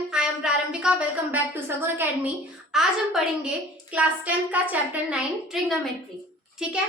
Everyone, I am Prarambhika. Welcome back to Sagun academy. आज हम पढ़ेंगे क्लास 10 का चैप्टर 9 ट्रिग्नोमेट्री। ठीक है,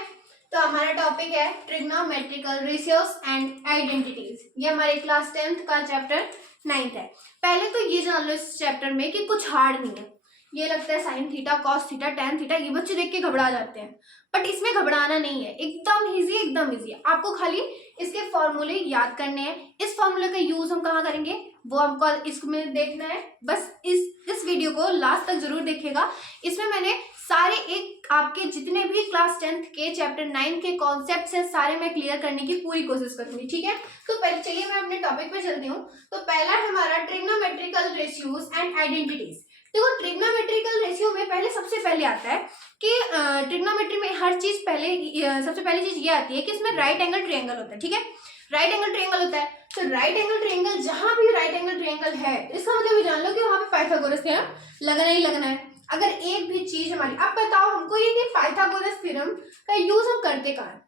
तो हमारा टॉपिक है ट्रिग्नोमेट्रिकल रेशियोज एंड आइडेंटिटीज। ये हमारे क्लास 10th का चैप्टर 9 है। पहले तो ये जान लो इस चैप्टर में कि कुछ हार्ड नहीं है। ये लगता है sine theta, cos theta, tan theta, ये बच्चे देख के घबरा जाते हैं, बट इसमें घबराना नहीं है। एकदम इजी, एकदम इजी है। आपको खाली इसके फॉर्मूले याद करने हैं। इस फॉर्मूले का यूज हम कहाँ करेंगे वो हमको इसमें देखना है। बस इस वीडियो को लास्ट तक जरूर देखिएगा। इसमें मैंने सारे एक आपके जितने भी क्लास 10th के चैप्टर 9 के कॉन्सेप्ट्स हैं सारे मैं क्लियर करने की पूरी कोशिश करूंगी। ठीक है, तो पहले चलिए मैं अपने टॉपिक पे चलती हूँ। तो पहला है हमारा ट्रिग्नोमेट्रिकल रेशियोज एंड आइडेंटिटीज। देखो, ट्रिग्नोमेट्रिकल रेशियो में सबसे पहले आता है कि ट्रिग्नोमेट्री में हर चीज सबसे पहली चीज ये आती है कि इसमें राइट एंगल ट्रायंगल होता है। ठीक है, राइट एंगल ट्रायंगल होता है। तो राइट एंगल ट्रायंगल, जहां भी राइट एंगल ट्रायंगल है, इसका मतलब ये जान लो कि वहां पे पाइथागोरस थ्योरम लगना ही लगना है। अगर एक भी चीज हमारी, अब बताओ हमको ये कि पाइथागोरस थ्योरम का यूज हम करते कहाँ हैं,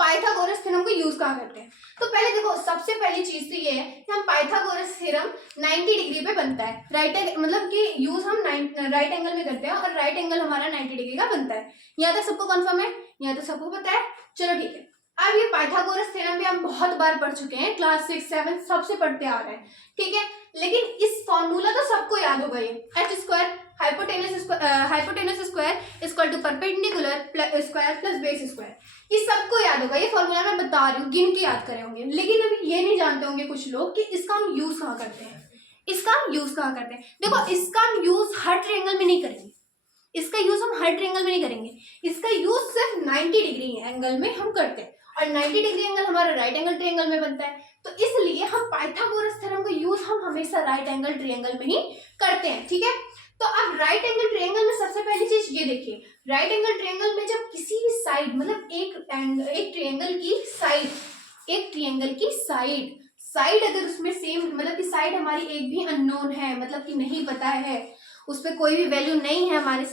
पाइथागोरस थ्योरम को यूज कहाँ करते हैं। तो पहले देखो, सबसे पहली चीज तो ये है कि हम पाइथागोरस थ्योरम 90 डिग्री पे बनता है। राइट मतलब कि यूज हम राइट एंगल में करते हैं और राइट एंगल हमारा 90 डिग्री का बनता है। यहाँ तक सबको कंफर्म है, यहाँ तक सबको पता है। चलो ठीक है, अब ये पाइथागोरस थ्योरम भी हम बहुत बार पढ़ चुके हैं, क्लास 6 7 सबसे पढ़ते आ रहे हैं। ठीक है, लेकिन इस फॉर्मूला तो सबको याद होगा। ये H square hypotenuse square equal to perpendicular square plus base square, ये सबको याद होगा। ये फॉर्मूला मैं बता रही हूँ, गिन के याद करे होंगे। लेकिन अभी ये नहीं जानते होंगे कुछ लोग कि इसका हम यूज कहाँ करते हैं। देखो, इसका हम यूज हर ट्रायंगल में नहीं करेंगे। इसका यूज इसका यूज सिर्फ 90 डिग्री एंगल में हम करते हैं और 90 डिग्री एंगल हमारा राइट एंगल ट्रायंगल में बनता है। तो इसलिए हम पाइथागोरस थ्योरम का यूज हम हमेशा राइट एंगल ट्रायंगल में ही करते हैं। ठीक है, तो अब राइट एंगल ट्रायंगल में सबसे पहली चीज ये देखिए, राइट एंगल ट्रायंगल में जब किसी भी साइड, मतलब एक ट्रायंगल की साइड अगर उसमें सेम, मतलब कि साइड हमारी एक भी अननोन है, मतलब कि नहीं पता है, उस पर कोई भी वैल्यू नहीं है हमारे,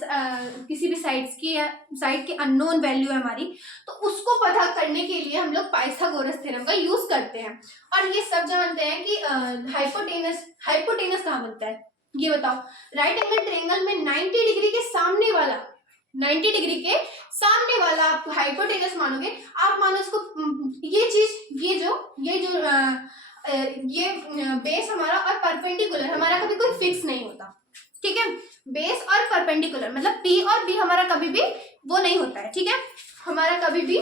किसी भी साइड की अननोन वैल्यू है हमारी, तो उसको पता करने के लिए हम लोग पाइथागोरस थ्योरम का यूज करते हैं। और ये सब जानते हैं कि हाइपोटेनस कहाँ बनता है, ये बताओ। राइट एंगल ट्रायंगल में 90 डिग्री के सामने वाला आप हाइपोटेनस मानोगे। आप मानो उसको, ये बेस हमारा और परपेंडिकुलर हमारा कभी कोई फिक्स नहीं होता। ठीक है, बेस और परपेंडिकुलर मतलब पी और बी हमारा कभी भी वो नहीं होता है। ठीक है, हमारा कभी भी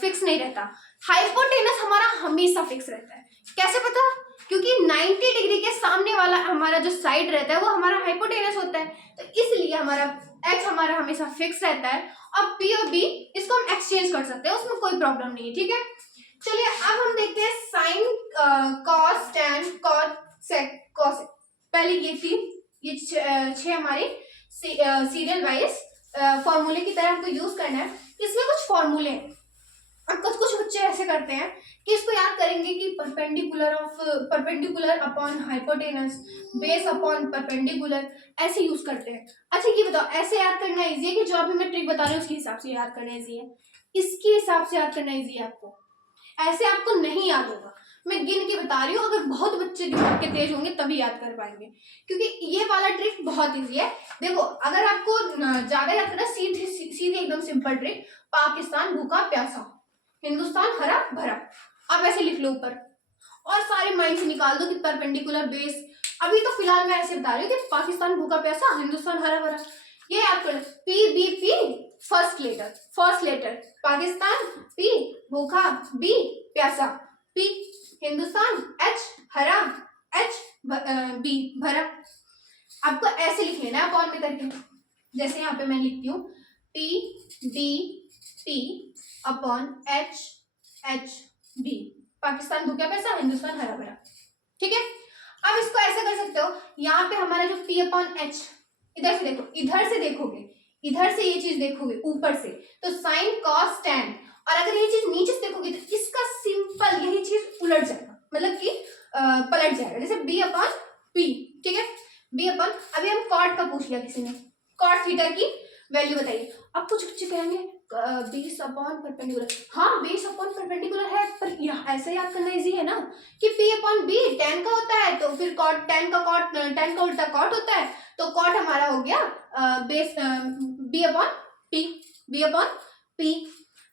फिक्स नहीं रहता। हाइपोटेनस हमारा हमेशा फिक्स रहता है। कैसे पता? क्योंकि 90 डिग्री के सामने वाला हमारा जो साइड रहता है वो हमारा हाइपोटेनस होता है। तो इसलिए हमारा एक्स हमारा हमेशा फिक्स रहता है और पी और बी इसको हम एक्सचेंज कर सकते हैं, उसमें कोई प्रॉब्लम नहीं है। ठीक है, चलिए अब हम देखते हैं sign, cos, tan, cot, sec, cosec. पहले ये छह हमारे सीरियल वाइज फॉर्मूले की तरह हमको यूज करना है। इसमें कुछ फॉर्मूले हैं और कुछ बच्चे ऐसे करते हैं कि इसको याद करेंगे कि perpendicular upon hypotenuse, base upon perpendicular, ऐसे यूज करते हैं। अच्छा ये बताओ, ऐसे याद करना इजी है कि जो अभी मैं ट्रिक बता रही हूँ उसके हिसाब से याद करना इजी है? इसके हिसाब से याद करना इजी है आपको, ऐसे आपको नहीं याद होगा। मैं गिन के बता रही हूँ, अगर बहुत बच्चे दिमाग के तेज होंगे तभी याद कर पाएंगे, क्योंकि ये वाला ट्रिक बहुत इजी है। देखो, अगर आपको ज्यादा याद करना, सीधे एकदम सिंपल ट्रिक। पाकिस्तान भूखा प्यासा, हिंदुस्तान हरा भरा, आप ऐसे लिख लो ऊपर और सारे माइंड से निकाल दो कि परपेंडिकुलर, बेस। अभी तो फिलहाल मैं ऐसे बता रही हूँ कि पाकिस्तान भूखा प्यासा, हिंदुस्तान हरा भरा, ये याद कर लो। P B P first letter Pakistan, P भूखा, बी प्यासा, पी हिंदुस्तान, एच हरा, एच बी भरा। आपको ऐसे लिख लेना है अपॉन में करके, जैसे यहाँ पे मैं लिखती हूँ P D P upon H H B, Pakistan भूखा प्यासा, हिंदुस्तान हरा भरा। ठीक है, अब इसको ऐसे कर सकते हो, यहाँ पे हमारा जो पी अपॉन एच, इधर से देखो, इधर से देखोगे, इधर से ये चीज देखोगे ऊपर से, तो साइन कॉस टैन, और अगर ये चीज नीचे से देखोगे तो इसका सिंपल यही चीज उलट जाएगा, मतलब कि पलट जाएगा, जैसे बी अपॉन पी। ठीक है, बी अपॉन, अभी हम कॉट का पूछ लिया किसी ने, कॉट थीटा की वैल्यू बताइए। अब कुछ बच्चे कहेंगे बेस अपॉन परपेंडिकुलर, हाँ बेस अपॉन परपेंडिकुलर है, पर यहाँ ऐसे याद करना इजी है ना कि p अपॉन बी tan का होता है, तो फिर cot tan का उल्टा cot होता है, तो cot हमारा हो गया बेस b अपॉन p।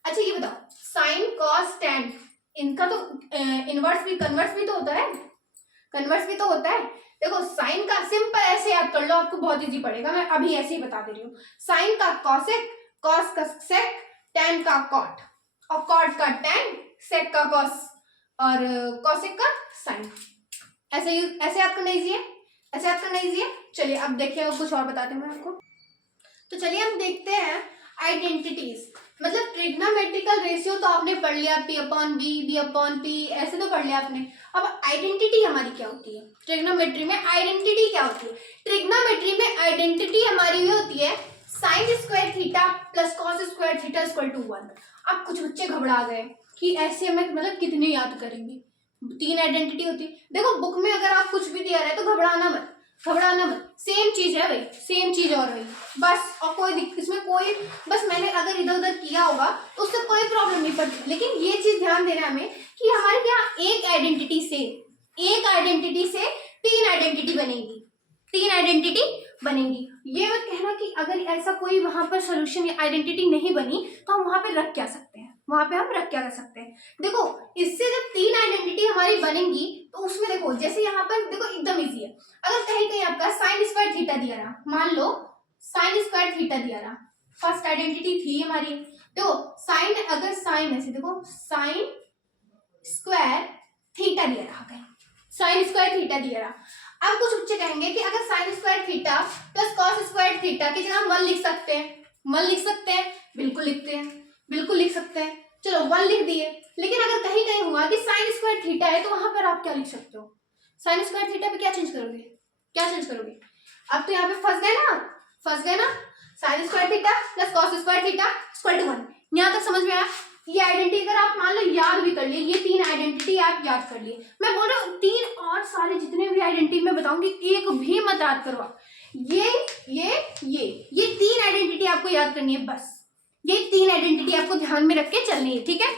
अच्छा ये बताओ sin cos tan, इनका तो इनवर्स भी कन्वर्स भी तो होता है, कन्वर्स भी तो होता है। देखो साइन का सिंपल ऐसे याद कर लो, आपको बहुत इजी पड़ेगा, मैं अभी ऐसे ही बता दे रही हूँ। साइन का कॉसेक, कॉस का सेक, टैन का कॉट, और कॉट का टैन, सेक का कॉस, और कॉसेक का साइन। ऐसे याद करना इजी है, ऐसे याद करना इजी है। चलिए अब देखिए कुछ और बताते हैं मैं आपको। तो चलिए हम देखते हैं आइडेंटिटीज, मतलब ट्रिग्नोमेट्रिकल रेशियो तो आपने पढ़ लिया, p upon B upon P, ऐसे तो पढ़ लिया आपने। अब आइडेंटिटी हमारी क्या होती है, ट्रिग्नोमेट्री में आइडेंटिटी क्या होती है? ट्रिग्नोमेट्री में आइडेंटिटी हमारी ये होती है sine square theta plus cos square theta equal to 1। अब कुछ बच्चे घबरा गए कि ऐसे हमें मतलब कितने याद करेंगे, 3 आइडेंटिटी होती है। देखो बुक में अगर आप कुछ भी दिया रहे तो घबराना मत, सेम चीज है भाई, सेम चीज और वही बस, और कोई इसमें कोई, बस मैंने अगर इधर उधर किया होगा तो उससे कोई प्रॉब्लम नहीं पड़ती। लेकिन ये चीज ध्यान देना हमें कि हमारे यहाँ एक आइडेंटिटी से 3 आइडेंटिटी बनेगी, 3 आइडेंटिटी बनेगी। ये मत कहना कि अगर ऐसा कोई वहां पर सोल्यूशन या आइडेंटिटी नहीं बनी तो हम वहां पे रख क्या सकते हैं, वहां पे हम रख क्या कर सकते हैं। देखो इससे जब 3 आइडेंटिटी हमारी बनेंगी तो उसमें देखो जैसे यहाँ पर देखो एकदम इजी है। अगर कहीं कहीं आपका साइन स्क्वायर थीटा दिया रहा, मान लो साइन स्क्वायर थीटा दिया रहा, फर्स्ट आइडेंटिटी थी हमारी। देखो साइन, अगर साइन ऐसे देखो साइन स्क्वायर थीटा दिया रहा, कहीं साइन स्क्वायर थीटा दिया रहा। अब कुछ बच्चे कहेंगे कि अगर sign square theta plus cos square theta की जगह 1 लिख सकते हैं, 1 लिख सकते हैं, बिल्कुल लिखते हैं, बिल्कुल लिख सकते हैं। चलो 1 लिख दिए, लेकिन अगर कहीं कहीं हुआ कि साइन स्क्वायर थीटा है तो वहां पर आप क्या लिख सकते हो? साइन स्क्वायर थीटा पे क्या चेंज करोगे, क्या चेंज करोगे? अब तो यहाँ पे फंस गए ना, sine square theta plus cos square theta equal to 1। यहाँ तक समझ में आया? ये आइडेंटिटी अगर आप मान लो याद भी कर लिए, ये 3 आइडेंटिटी आप याद कर लिए, मैं बोल रहा हूँ 3 और सारे जितने भी आइडेंटिटी मैं बताऊंगी एक भी मत याद करो। ये 3 आइडेंटिटी आपको याद करनी है, बस ये 3 आइडेंटिटी आपको ध्यान में रख के चलनी है, ठीक है।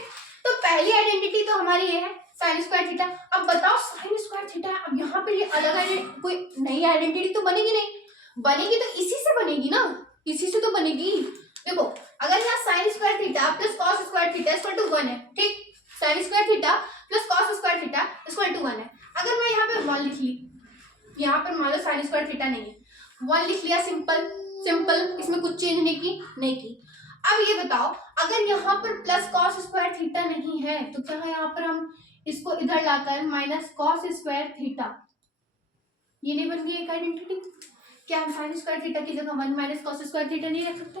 तो पहली आइडेंटिटी तो हमारी ये है साइन स्क्वायर थीटा। अब बताओ साइन स्क्वायर थीटा, अब यहाँ पे ये अलग कोई नई आइडेंटिटी तो बनेगी नहीं, बनेगी तो इसी से बनेगी ना, इसी से तो बनेगी। देखो अगर यहाँ sine square theta plus cos square theta equal to 1 है, ठीक, sine square theta plus cos square theta equal to 1 है। अगर मैं यहाँ पे 1 लिख ली, यहाँ पर मान लो साइन स्क्वायर थीटा नहीं है, 1 लिख लिया, सिंपल, इसमें कुछ चेंज नहीं की। अब ये बताओ अगर यहाँ पर प्लस कॉस स्क्वायर थीटा नहीं है तो क्या यहाँ पर हम इसको इधर लाकर माइनस कॉस स्क्वायर थीटा, ये नहीं बन गई एक आइडेंटिटी? क्या हम साइन स्क्वायर थीटा की जगह 1 माइनस कॉस स्क्वायर थीटा नहीं रख सकते?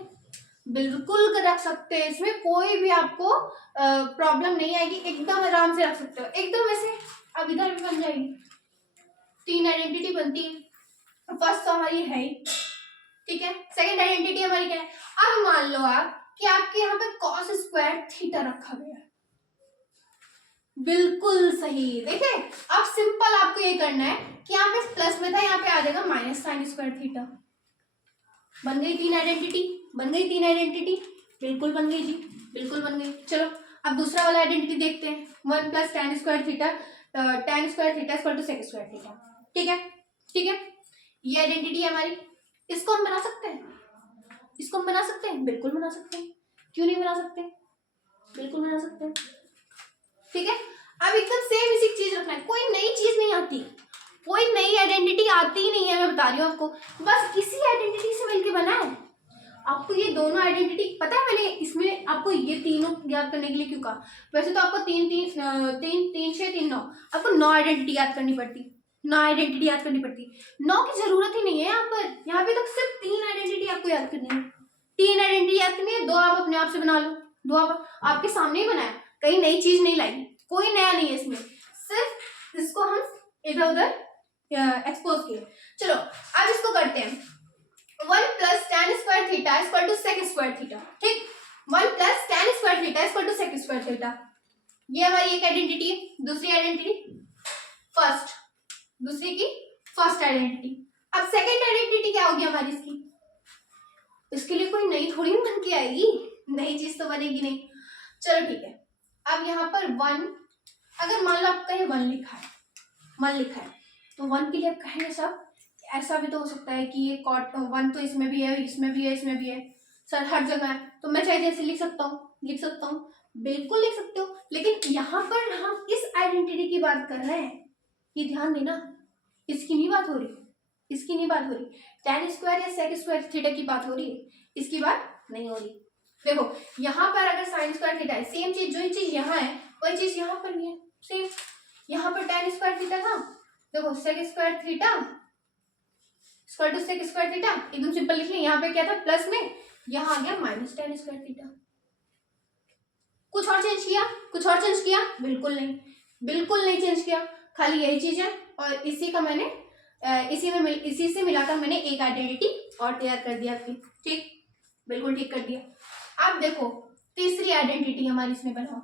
बिल्कुल रख सकते हैं, इसमें कोई भी आपको प्रॉब्लम नहीं आएगी, एकदम आराम से रख सकते हो, एकदम ऐसे। अब इधर भी बन जाएगी, 3 आइडेंटिटी बनती है। फर्स्ट तो हमारी है ही, ठीक है। सेकंड आइडेंटिटी हमारी क्या है? अब मान लो आप कि आपके यहाँ पे कॉस स्क्वायर थीटा रखा गया है, बिल्कुल सही। देखिए अब सिंपल आपको ये करना है कि यहाँ पे प्लस में था, यहाँ पे आ जाएगा माइनस साइन स्क्वायर थीटा। बन गई 3 आइडेंटिटी, बिल्कुल बन गई जी, बिल्कुल बन गई। चलो अब दूसरा वाला आइडेंटिटी देखते हैं, 1 plus tan square theta equal to sec square theta, ठीक है। ये आइडेंटिटी है हमारी, इसको हम बना सकते हैं, बिल्कुल बना सकते हैं, क्यों नहीं बना सकते, बिल्कुल बना सकते हैं, ठीक है। अब एकदम सेम इसी चीज रखना है, कोई नई चीज नहीं आती, कोई नई आइडेंटिटी आती ही नहीं है, मैं बता रही हूँ आपको, बस इसी आइडेंटिटी से मिलके बना है। आपको ये दोनों आइडेंटिटी पता है, मैंने इसमें आपको ये तीनों याद करने के लिए क्यों कहा? वैसे तो आपको 3 6 3 9, आपको 9 आइडेंटिटी याद करनी पड़ती, 9 की जरूरत ही नहीं है यहाँ पे तो सिर्फ 3 आइडेंटिटी आपको याद करनी है, 3 आइडेंटिटी याद करनी है, 2 आप अपने आप से बना लो, 2 आप आपके सामने ही बनाया, कहीं नई चीज नहीं लाई, कोई नया नहीं है इसमें, सिर्फ इसको हम इधर उधर एक्सपोज किए। चलो अब इसको करते हैं, 1 plus tan square theta equal to sec square theta, ठीक, 1 plus tan square theta equal to sec square theta, ये हमारी एक आइडेंटिटी है। दूसरी आइडेंटिटी दूसरी की फर्स्ट आइडेंटिटी। अब सेकंड आइडेंटिटी क्या होगी हमारी? इसके लिए कोई नई थोड़ी बन के आएगी, नई चीज तो बनेगी नहीं। चलो ठीक है, अब यहाँ पर 1, अगर मान लो आप कहीं 1 लिखा है, 1 लिखा है, तो 1 के लिए आप कहेंगे सर ऐसा भी तो हो सकता है कि ये कॉट 1 तो इसमें भी है, इसमें भी है, इसमें भी है, सर हर जगह है, तो मैं चाहे जैसे लिख सकता हूँ, बिल्कुल लिख सकते हो। लेकिन यहाँ पर हम इस आइडेंटिटी की बात कर रहे हैं, ये ध्यान देना, इसकी नहीं बात हो रही, इसकी नहीं बात हो रही, tan स्क्वायर या sec स्क्वायर थीटा की बात हो रही है, इसकी बात नहीं हो रही। देखो यहाँ पर अगर sin स्क्वायर थीटा है, सेम चीज, जो चीज यहाँ है वही चीज यहाँ पर भी है सेम। यहाँ पर tan स्क्वायर थीटा था, देखो sec square theta equal to sec square theta, एकदम सिंपल लिख लें। यहाँ पे क्या था प्लस में, यहाँ आ गया माइनस tan स्क्वायर थीटा। कुछ और चेंज किया, कुछ और चेंज किया? बिल्कुल नहीं, बिल्कुल नहीं चेंज किया, खाली यही चीज है। और इसी का मैंने इसी से मिलाकर मैंने एक आइडेंटिटी और तैयार कर दिया आपकी। ठीक, बिल्कुल ठीक कर दिया। अब देखो तीसरी आइडेंटिटी हमारी इसमें बनाओ।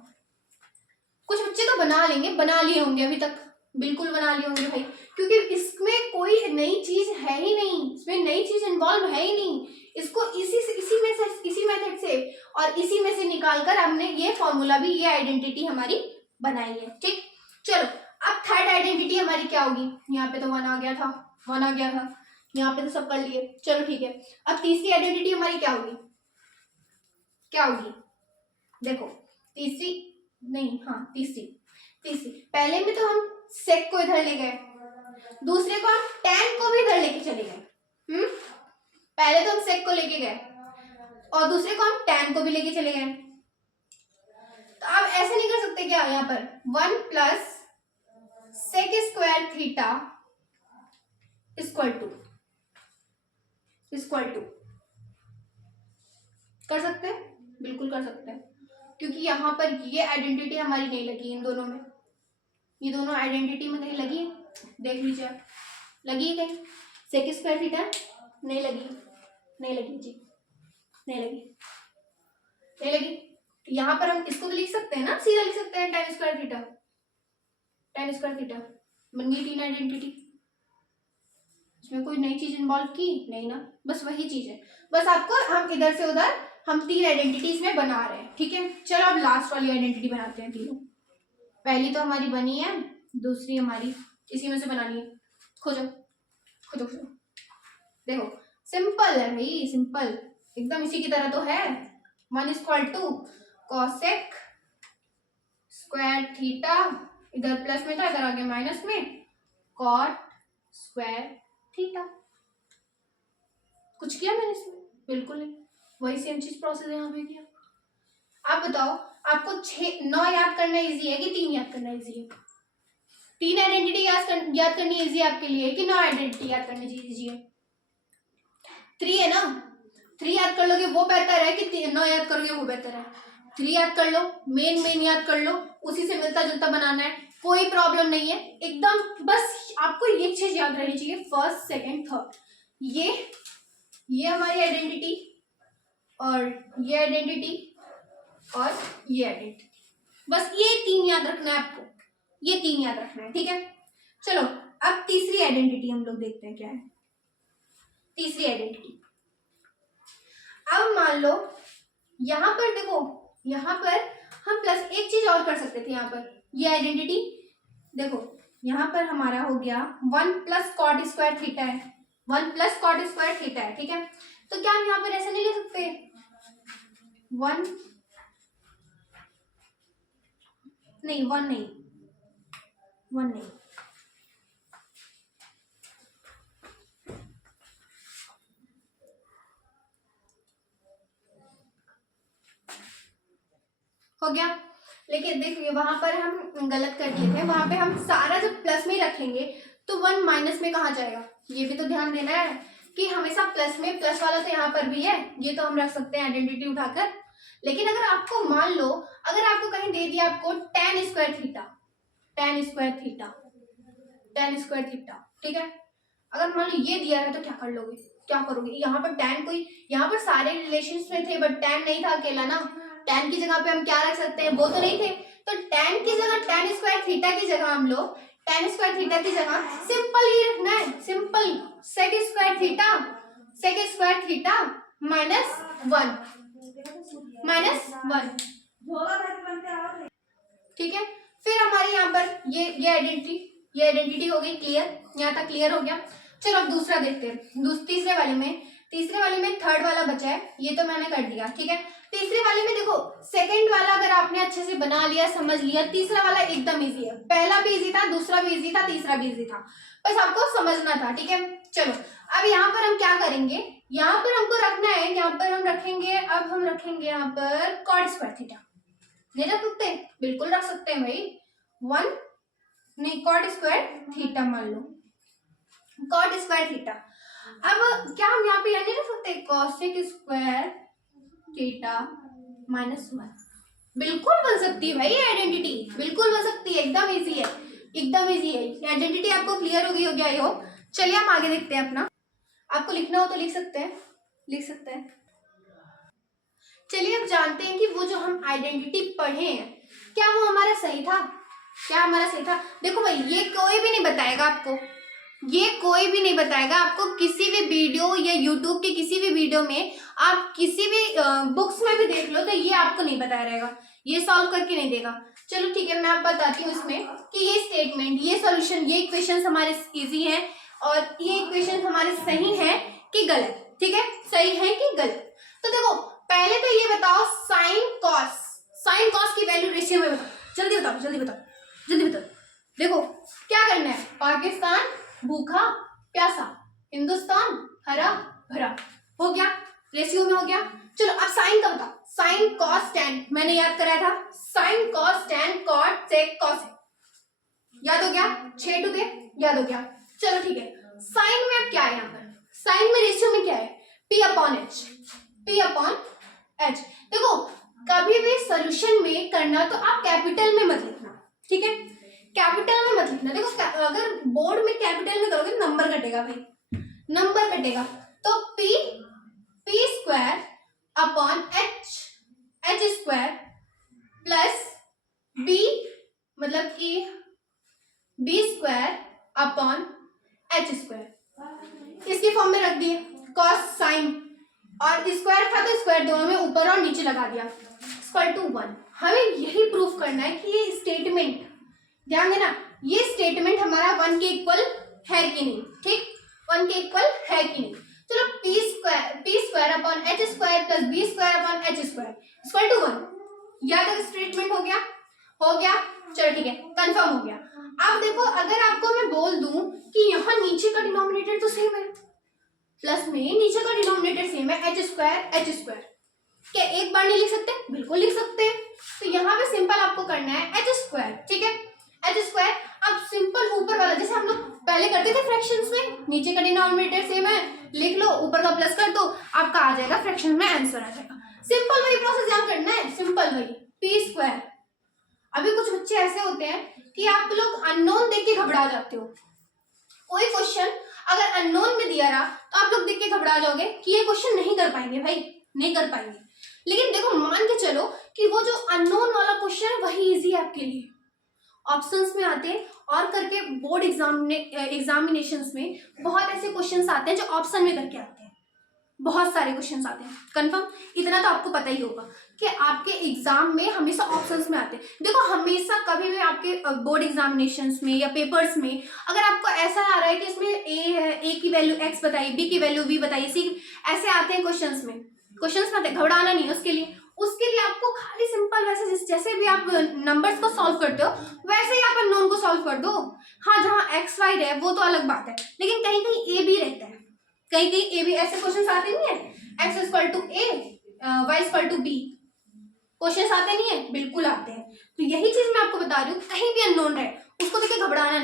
कुछ बच्चे तो बना लेंगे, बना लिए होंगे अभी तक, बिल्कुल बना लिए होंगे भाई, क्योंकि इसमें कोई नई चीज है ही नहीं, इसमें नई चीज इन्वॉल्व है ही नहीं। इसको इसी मेथड से और इसी में से निकालकर हमने ये फॉर्मूला भी, ये आइडेंटिटी हमारी बनाई है। ठीक, चलो अब थर्ड आइडेंटिटी हमारी क्या होगी? यहाँ पे तो 1 आ गया था, 1 आ गया था, यहाँ पे तो सब कर लिए, चलो ठीक है। अब तीसरी आइडेंटिटी हमारी क्या होगी? क्या होगी? देखो तीसरी नहीं, हाँ तीसरी पहले में तो हम सेक को इधर ले गए, दूसरे को हम tan को भी इधर लेके चले गए। पहले तो हम सेक को लेके गए और दूसरे को हम tan को भी लेके चले गए। तो आप ऐसे नहीं कर सकते क्या? यहाँ पर 1 plus sec square theta equal to कर सकते हैं, बिल्कुल कर सकते हैं, क्योंकि यहाँ पर ये आइडेंटिटी हमारी नहीं लगी, इन दोनों में, ये दोनों आइडेंटिटी में कहीं लगी है? देख लीजिए आप, लगी है कहीं? सेक स्क्वायर थीटा नहीं लगी, नहीं लगी जी, नहीं लगी। यहाँ पर हम इसको भी लिख सकते हैं ना, सीधा लिख सकते हैं tan स्क्वायर थीटा, बन गई 3 आइडेंटिटी। इसमें कोई नई चीज इन्वॉल्व की नहीं ना, बस वही चीज है, बस आपको हम इधर से उधर हम 3 आइडेंटिटी इसमें बना रहे हैं। ठीक है, चलो अब लास्ट वाली आइडेंटिटी बनाते हैं तीनों। पहली तो हमारी बनी है, दूसरी हमारी इसी में से बनानी है। खोजो, देखो सिंपल है भाई, सिंपल एकदम, इसी की तरह तो है। 1 equal to cosec square theta, इधर प्लस में था, इधर आ गया माइनस में, कॉट स्क्वायर थीटा। कुछ किया मैंने इसमें? बिल्कुल नहीं, वही सेम चीज प्रोसेस यहाँ पे किया। आप बताओ, आपको 9 याद करना इजी है कि 3 याद करना इजी है? 3 आइडेंटिटी याद करनी इजी है आपके लिए कि 9 आइडेंटिटी याद करनी इजी है? 3 है ना, 3 याद कर लोगे वो बेहतर है कि 9 याद करोगे वो बेहतर है? 3 याद कर लो, मेन याद कर लो, उसी से मिलता जुलता बनाना है, कोई प्रॉब्लम नहीं है एकदम। बस आपको ये चीज याद रहनी चाहिए, फर्स्ट सेकंड थर्ड, ये हमारी आइडेंटिटी और ये आइडेंटिटी और ये आइडेंटिटी, बस ये 3 याद रखना है आपको, ये 3 याद रखना है। ठीक है, चलो अब तीसरी आइडेंटिटी हम लोग देखते हैं क्या है। तीसरी आइडेंटिटी, अब मान लो यहां पर देखो, यहां पर हम प्लस एक चीज और कर सकते थे। यहाँ पर ये आइडेंटिटी देखो, यहाँ पर हमारा हो गया 1 प्लस कॉट स्क्वायर थीटा है, 1 प्लस कॉट स्क्वायर थीटा है। ठीक है, तो क्या हम यहाँ पर ऐसे नहीं लिख सकते? 1 नहीं, 1 नहीं, हो गया। लेकिन देखिए वहां पर हम गलत कर दिए थे, वहां पे हम सारा जब प्लस में रखेंगे तो 1 माइनस में कहाँ जाएगा? ये भी तो ध्यान देना है कि हमेशा प्लस में, प्लस वाला तो यहाँ पर भी है, ये तो हम रख सकते हैं आइडेंटिटी उठाकर। लेकिन अगर आपको मान लो, अगर आपको कहीं दे दिया आपको tan स्क्वायर थीटा, ठीक है, अगर मान लो ये दिया है तो क्या कर लोगे, क्या करोगे? यहाँ पर tan कोई, यहाँ पर सारे रिलेशंस में थे बट tan नहीं था अकेला ना, tan की जगह पे हम क्या रख सकते हैं? वो तो नहीं थे, तो tan की जगह, tan स्क्वायर थीटा की जगह हम लोग, tan स्क्वायर थीटा की जगह सिंपल ये रखना है, simple sec square theta minus 1, -1। ठीक है, फिर हमारे यहाँ पर ये आइडेंटिटी हो गई क्लियर, यहाँ तक क्लियर हो गया। चलो अब दूसरा देखते हैं। तीसरे वाले में थर्ड वाला बचा है, ये तो मैंने कर दिया। ठीक है, तीसरे वाले में देखो, सेकंड वाला अगर आपने अच्छे से बना लिया, समझ लिया, तीसरा वाला एकदम इजी है। पहला भी इजी था, दूसरा भी इजी था, तीसरा भी इजी था, बस आपको समझना था। ठीक है, चलो अब यहाँ पर हम क्या करेंगे, यहाँ पर हमको रखना है, यहाँ पर हम रखेंगे, अब हम रखेंगे यहाँ पर कॉट स्क्वायर थीटा। नहीं रख सकते? बिल्कुल रख सकते हैं भाई। 1 नहीं, कॉट स्क्वायर थीटा मान लो, कॉट स्क्वायर थीटा। अब क्या हम यहाँ पे नहीं रख सकते, कॉसेक स्क्वायर थीटा -1? बिल्कुल बन सकती है भाई आइडेंटिटी, बिल्कुल बन सकती है, एकदम इजी है, एकदम इजी है। आइडेंटिटी आपको क्लियर हो गई होगी आई होप। चलिए हम आगे देखते हैं अपना। आपको लिखना हो तो लिख सकते हैं। चलिए अब जानते हैं कि वो जो हम आइडेंटिटी पढ़े हैं, क्या वो हमारा सही था? देखो भाई, ये कोई भी नहीं बताएगा आपको, किसी भी वीडियो या यूट्यूब के किसी भी वीडियो में, आप किसी भी बुक्स में भी देख लो तो ये आपको नहीं बताया रहेगा, ये सॉल्व करके नहीं देगा। चलो ठीक है, मैं आपको बताती हूँ इसमें कि ये स्टेटमेंट, ये सॉल्यूशन, ये इक्वेशंस हमारे इजी हैं और ये इक्वेशंस हमारे सही हैं कि गलत। ठीक है, सही है कि गलत। तो देखो, पहले तो ये बताओ साइन कॉस की वैल्यू रेशियो में बताओ, जल्दी बताओ। देखो क्या करना है, पाकिस्तान भूखा प्यासा, हिंदुस्तान हरा भरा, हो गया, रेशियो में हो गया। चलो अब साइन का बताओ, साइन कॉस टैन, मैंने याद कराया था, sine cos tan cot sec cosec, याद हो गया, 6 टू के याद हो गया। चलो ठीक है, साइन में अब क्या है, यहाँ पर साइन में रेशियो में क्या है, P अपॉन एच। देखो कभी भी सॉल्यूशन में करना तो आप कैपिटल में मत लिखना, ठीक है, कैपिटल में मत लिखना। देखो अगर बोर्ड में कैपिटल में करोगे नंबर कटेगा भाई, नंबर कटेगा। तो P square upon H square plus B, मतलब कि B square upon H square, इसकी फॉर्म में रख दिए कॉस साइन, और स्क्वायर था तो स्क्वायर दोनों में ऊपर और नीचे लगा दिया, इक्वल टू 1। हमें यही प्रूफ करना है कि ये स्टेटमेंट, ध्यान देना, ये स्टेटमेंट हमारा 1 के इक्वल है कि नहीं, ठीक, 1 के इक्वल है कि नहीं। चलो P square upon H square plus B square upon H square equal to 1, या तक स्टेटमेंट हो गया। चलो ठीक है, कंफर्म हो गया। अब देखो, अगर आपको मैं बोल दूं कि यहाँ नीचे का डिनोमिनेटर तो सेम है, प्लस में नीचे का डिनोमिनेटर सेम है, एच स्क्वायर, क्या एक बार नहीं लिख सकते? बिल्कुल लिख सकते हैं। तो यहाँ पे सिंपल आपको करना है एच स्क्वायर, ठीक है, एच स्क्वायर। अब सिंपल ऊपर वाला जैसे हम लोग पहले करते थे फ्रैक्शंस में, नीचे का डिनोमिनेटर सेम है, लिख लो, ऊपर का प्लस कर दो, आपका आ जाएगा फ्रैक्शन में आंसर आ जाएगा। सिंपल वही प्रोसेस यहाँ करना है, सिंपल वही पी स्क्वायर। अभी कुछ बच्चे ऐसे होते हैं कि आप लोग अननोन देख के घबरा जाते हो, कोई क्वेश्चन अगर अननोन में दिया रहा तो आप लोग देख के घबरा जाओगे कि ये क्वेश्चन नहीं कर पाएंगे भाई, नहीं कर पाएंगे। लेकिन देखो, मान के चलो कि वो जो अननोन वाला क्वेश्चन है वही इजी है आपके लिए, ऑप्शंस में आते हैं, और करके बोर्ड एग्जामिनेशंस में बहुत ऐसे क्वेश्चंस आते हैं जो ऑप्शन में करके आते हैं, बहुत सारे क्वेश्चंस आते हैं। कंफर्म, इतना तो आपको पता ही होगा कि आपके एग्जाम में हमेशा ऑप्शंस में आते हैं। देखो हमेशा कभी भी आपके बोर्ड एग्जामिनेशंस में या पेपर्स में अगर आपको ऐसा आ रहा है कि इसमें ए है, ए की वैल्यू एक्स बताइए, बी की वैल्यू बी बताइए, सी, ऐसे आते हैं क्वेश्चंस में घबराना नहीं है उसके लिए आपको खाली सिंपल वैसे जैसे भी आप नंबर्स को सॉल्व करते हो वैसे ही आप अननोन को सॉल्व कर दो। हाँ, जहाँ एक्स वाई है वो तो अलग बात है, लेकिन कहीं कहीं ए भी रहता है, कहीं ए भी ऐसे क्वेश्चन आते नहीं है, X equal to A Y equal to B, question आते नहीं है, बिल्कुल आते हैं। तो यही चीज मैं आपको बता रही हूँ, कहीं भी अननोन रहे उसको देख के घबराना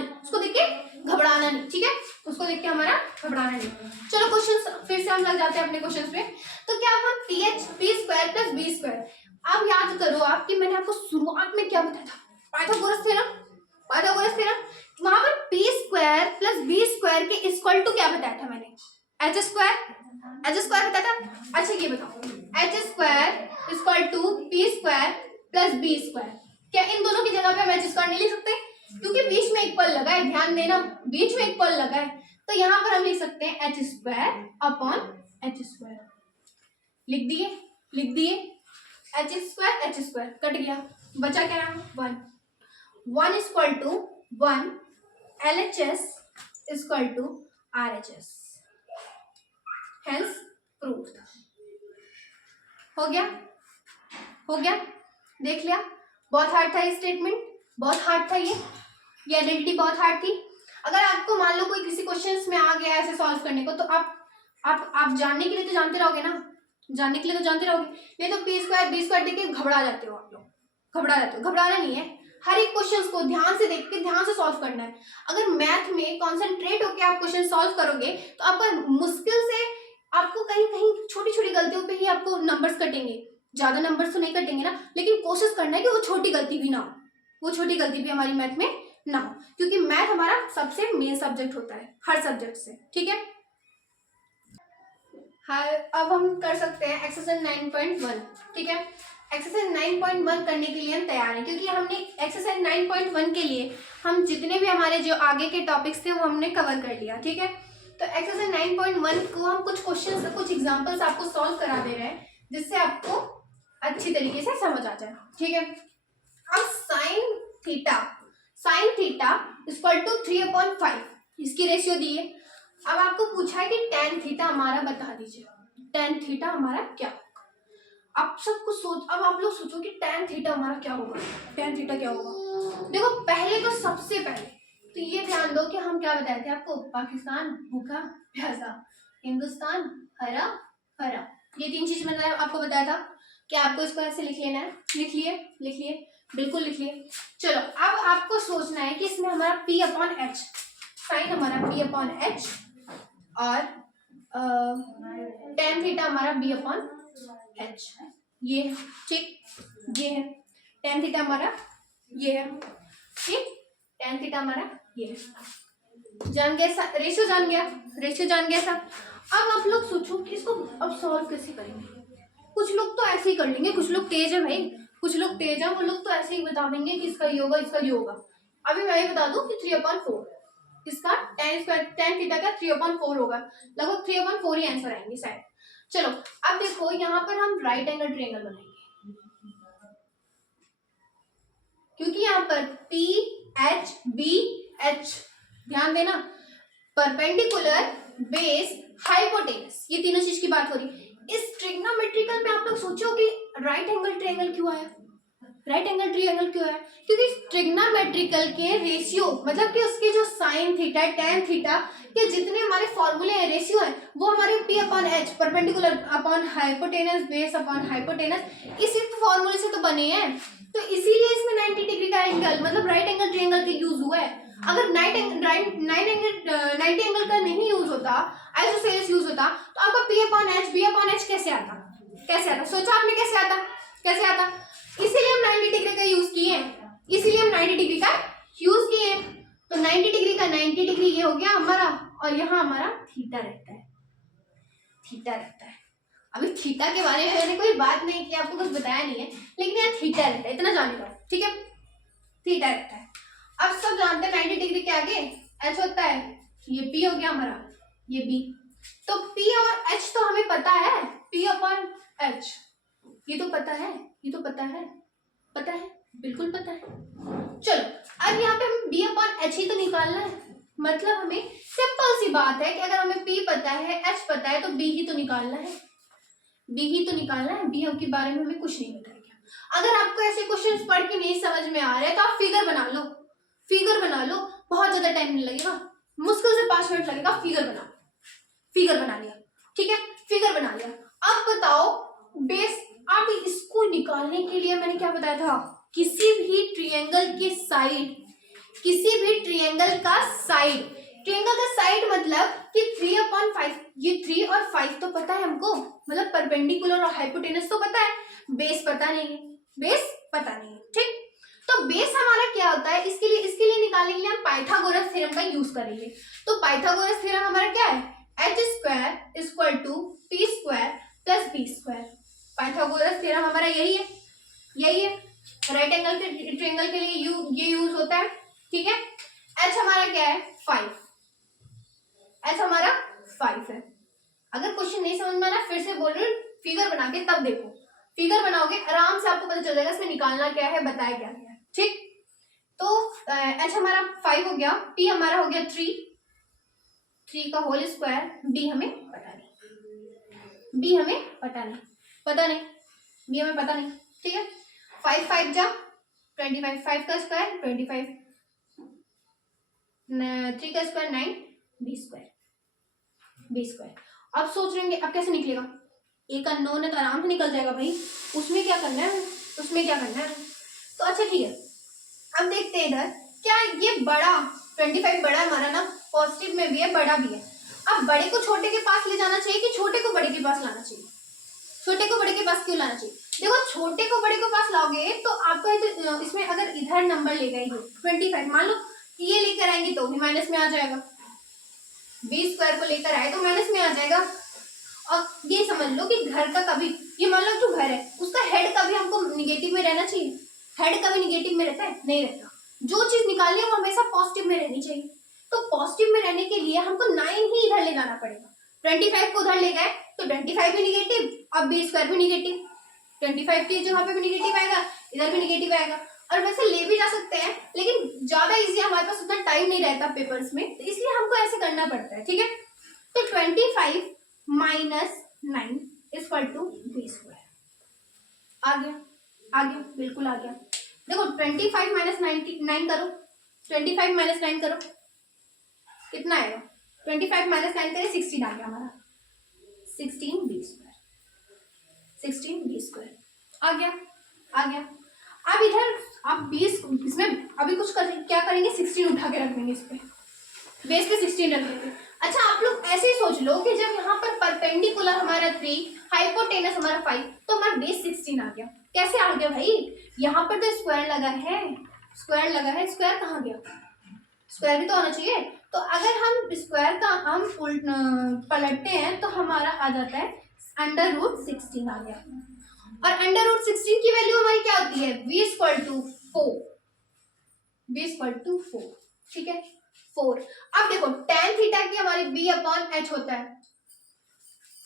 नहीं, ठीक है, उसको देख के हमारा घबराना नहीं। चलो क्वेश्चन फिर से हम लग जाते हैं अपने क्वेश्चन पे। तो क्या हम P square plus B square, अब याद करो आप कि मैंने आपको शुरुआत में क्या बताया था, पाइथागोरस थ्योरम, वहां पर P square plus B square के इक्वल टू क्या बताया था मैंने, एच स्क्वायर बताया था। अच्छा ये बताओ, H square equal to P square plus B square, क्या इन दोनों की जगह पे हम एच स्क्वायर नहीं लिख सकते? क्योंकि बीच में इक्वल लगा है, ध्यान देना, बीच में इक्वल लगा है, तो यहाँ पर हम लिख सकते हैं H square upon H square, लिख दिए एच स्क्वायर कट गया, बचा क्या रहा 1, 1 equal to 1 LHS equal to RHS, hence proved. हो गया, हो गया, देख लिया। बहुत हार्ड था ये स्टेटमेंट, बहुत हार्ड था ये आइडेंटिटी बहुत हार्ड थी। अगर आपको मान लो कोई किसी क्वेश्चंस में आ गया ऐसे सॉल्व करने को, तो आप जानने के लिए तो जानते रहोगे ना, जानने के लिए तो जानते रहोगे, नहीं तो पी स्क्वायर बी स्क्वायर देख के घबरा जाते हो आप लोग, घबरा जाते हो। घबराना नहीं है, हर एक क्वेश्चन को ध्यान से देख के ध्यान से सॉल्व करना है। अगर मैथ में कॉन्सेंट्रेट होकर आप क्वेश्चन सॉल्व करोगे तो आपका मुश्किल से आपको कहीं कहीं छोटी छोटी गलतियों पे ही आपको नंबर्स कटेंगे, ज्यादा नंबर्स तो नहीं कटेंगे ना, लेकिन कोशिश करना है कि वो छोटी गलती भी ना हो, वो छोटी गलती भी हमारी मैथ में ना हो, क्योंकि मैथ हमारा सबसे मेन सब्जेक्ट होता है हर सब्जेक्ट से, ठीक है। हाँ, अब हम कर सकते हैं एक्सरसाइज 9.1, ठीक है। एक्सरसाइज 9.1 करने के लिए हम तैयार हैं, क्योंकि हमने एक्सरसाइज 9.1 के लिए हम जितने भी हमारे जो आगे के टॉपिक्स थे वो हमने कवर कर लिया, ठीक है। तो एक्सरसाइज 9.1 को हम कुछ क्वेश्चंस, कुछ एग्जांपल्स आपको सॉल्व करा दे रहे हैं, जिससे आपको अच्छी तरीके से समझ आ जाए, ठीक है। अब साइन थीटा इक्वल टू 3/5 इसकी रेशियो दी है। अब आपको पूछा है कि टेन थीटा हमारा बता दीजिए, टेन थीटा हमारा क्या होगा। आप सबको अब आप लोग सोचो कि टेन थीटा हमारा क्या होगा, टेन थीटा क्या होगा। देखो पहले तो सबसे पहले तो ये ध्यान दो कि हम क्या बताए थे आपको, पाकिस्तान भूखा प्यासा, हिंदुस्तान हरा हरा, ये 3 चीज मैंने आपको बताया था कि आपको इसको ऐसे लिख लेना है। लिख लिए बिल्कुल लिख लिए। चलो अब आपको सोचना है कि इसमें हमारा P/H, साइन हमारा P/H और टेन थीटा हमारा B/H, ये ठीक, ये है टेन थीटा हमारा, ये है ठीक, टेन थीटा हमारा ये है। जान गया रेशियो, जान गया था। अब आप लोग सोचो कि इसको अब सॉल्व कैसे करेंगे। कुछ लोग तो ऐसे ही कर लेंगे, कुछ लोग तेज है भाई, कुछ लोग तेज है, वो लोग तो ऐसे ही बता देंगे कि इसका ये होगा, इसका ये होगा। अभी मैं ये बता दूं कि 3/4 इसका टेन थीटा का 3/4 होगा, लगभग 3/4 ही आंसर आएंगे शायद। चलो अब देखो यहाँ पर हम राइट एंगल ट्रायंगल बनाएंगे, क्योंकि यहाँ पर PHBH ध्यान देना, परपेंडिकुलर बेस हाइपोटेनस, ये तीनों चीज की बात हो रही। इस ट्रिग्नोमेट्रिकल में आप लोग सोचो कि राइट एंगल ट्रायंगल क्यों आया, राइट एंगल ट्रायंगल क्यों है, क्योंकि ट्रिग्नोमेट्रिकल के रेशियो मतलब कि उसके जो साइन थीटा टेन थीटा के जितने हमारे फॉर्मूले हैं, रेशियो है, वो हमारे P/H perpendicular upon hypotenuse base upon hypotenuse इसी फॉर्मूले से तो बने हैं। तो इसीलिए इसमें 90 डिग्री का एंगल मतलब राइट एंगल ट्रायंगल का यूज हुआ है। अगर 90 एंगल का नहीं यूज होता, आइसोसेलेस यूज होता, तो आपका P/H कैसे आता, सोचा आपने कैसे आता। इसीलिए हम 90 डिग्री का यूज किए, तो 90 डिग्री का 90 डिग्री ये हो गया हमारा, और यहाँ हमारा थीटा रहता है। अभी थीटा के बारे में मैंने कोई बात नहीं की, आपको कुछ बताया नहीं है, लेकिन यहाँ थीटा रहता है, इतना जाने का, ठीक है, थीटा रहता है। अब सब जानते हैं 90 डिग्री के आगे H होता है, ये P हो गया हमारा, ये B, तो P और H तो हमें पता है, P/H ये तो पता है, बिल्कुल पता है। चलो अब यहाँ पे हमें B/H ही तो निकालना है, मतलब हमें सिंपल सी बात है कि अगर हमें P पता है H पता है तो B ही तो निकालना है, B के बारे में हमें कुछ नहीं बताया गया। अगर आपको ऐसे क्वेश्चंस पढ़ के नहीं समझ में आ रहे तो आप फिगर बना लो, बहुत ज्यादा टाइम नहीं लगेगा, मुश्किल से 5 मिनट लगेगा, फिगर बना लिया, ठीक है, फिगर बना लिया। अब बताओ बेस, आप इसको निकालने के लिए मैंने क्या बताया था, किसी भी ट्रायंगल का साइड मतलब कि 3/5, ये 3 और 5 तो पता है हमको, मतलब परपेंडिकुलर और हाइपोटेनस तो पता है, बेस पता नहीं है, ठीक। तो बेस हमारा क्या होता है, इसके लिए निकालने के लिए हम पाइथागोरस थ्योरम का यूज करेंगे। तो पाइथागोरस थ्योरम हमारा क्या है, H² = P² + B²। Pythagoras theorem हमारा यही है, राइट एंगल के ट्रायंगल के लिए ये यूज होता है, ठीक है। H हमारा क्या है, 5, H हमारा 5 है। अगर क्वेश्चन नहीं समझ में आ रहा फिर से बोल रही हूँ, फिगर बना के तब देखो, फिगर बनाओगे आराम से आपको पता चल जाएगा इसमें निकालना क्या है, बताया क्या है। ठीक, तो h हमारा 5 हो गया, p हमारा हो गया 3 का होल स्क्वायर, b हमें पता नहीं, b हमें पता नहीं, b हमें पता नहीं। ठीक है, 5 5 जा 25, 5 का स्क्वायर 25, 3 का स्क्वायर 9, b स्क्वायर। अब सोच रहे हैं अब कैसे निकलेगा, एक अननोन है तो आराम से निकल जाएगा भाई, उसमें क्या करना है, तो अच्छा ठीक है। अब देखते हैं इधर, क्या ये बड़ा 25 बड़ा हमारा ना, पॉजिटिव में भी है बड़ा भी है। अब बड़े को छोटे के पास ले जाना चाहिए कि छोटे को बड़े के पास लाना चाहिए, छोटे को बड़े के पास क्यों लाना चाहिए? देखो छोटे को बड़े के पास लाओगे तो आपको इसमें अगर इधर नंबर ले गए 25, मान लो ये लेकर आएंगे तो भी माइनस में आ जाएगा, बी स्क्वायर को लेकर आए तो माइनस में आ जाएगा। और ये समझ लो कि घर का कभी, ये मान लो जो घर है उसका हेड कभी हमको निगेटिव में रहना चाहिए, हेड कभी निगेटिव में रहता है, नहीं रहता। जो चीज निकालनी है वो हमेशा पॉजिटिव में रहनी चाहिए। तो पॉजिटिव में रहने के लिए हमको 9 ही इधर ले जाना पड़ेगा। 25 को उधर ले गए तो 25 भी निगेटिव और बी स्क्वायर भी निगेटिव, 25 की जगह पे भी निगेटिव आएगा, इधर भी निगेटिव आएगा। और वैसे ले भी जा सकते हैं लेकिन ज्यादा इजी, हमारे पास उतना टाइम नहीं रहता पेपर्स में, तो इसलिए हमको ऐसे करना पड़ता है। ठीक है, तो 25 minus 9 equal to B square. आ गया बिल्कुल आ गया। देखो 25 माइनस 9 करो, 25 माइनस 9 करो, कितना आएगा? 25 माइनस 9 करें 16 आ गया हमारा, 16 बी स्क्वायर आ गया। अब इधर आप 20 इसमें अभी कुछ क्या करेंगे, 16 उठा के रख देंगे, इस पे बेस पे 16 रख देंगे। अच्छा आप लोग ऐसे ही सोच लो कि जब यहाँ पर परपेंडिकुलर हमारा 3, हाइपोटेनस हमारा 5, तो हमारा बेस 16 आ गया। कैसे आ गया भाई? यहाँ पर तो स्क्वायर लगा है, स्क्वायर कहाँ गया? स्क्वायर भी तो होना चाहिए। तो अगर हम स्क्वायर का हम पलटते हैं तो हमारा आ जाता है √16 आ गया। और √16 की वैल्यू हमारी क्या होती है? v = 4। ठीक है, 4। अब देखो tan थीटा की हमारी b/h होता है,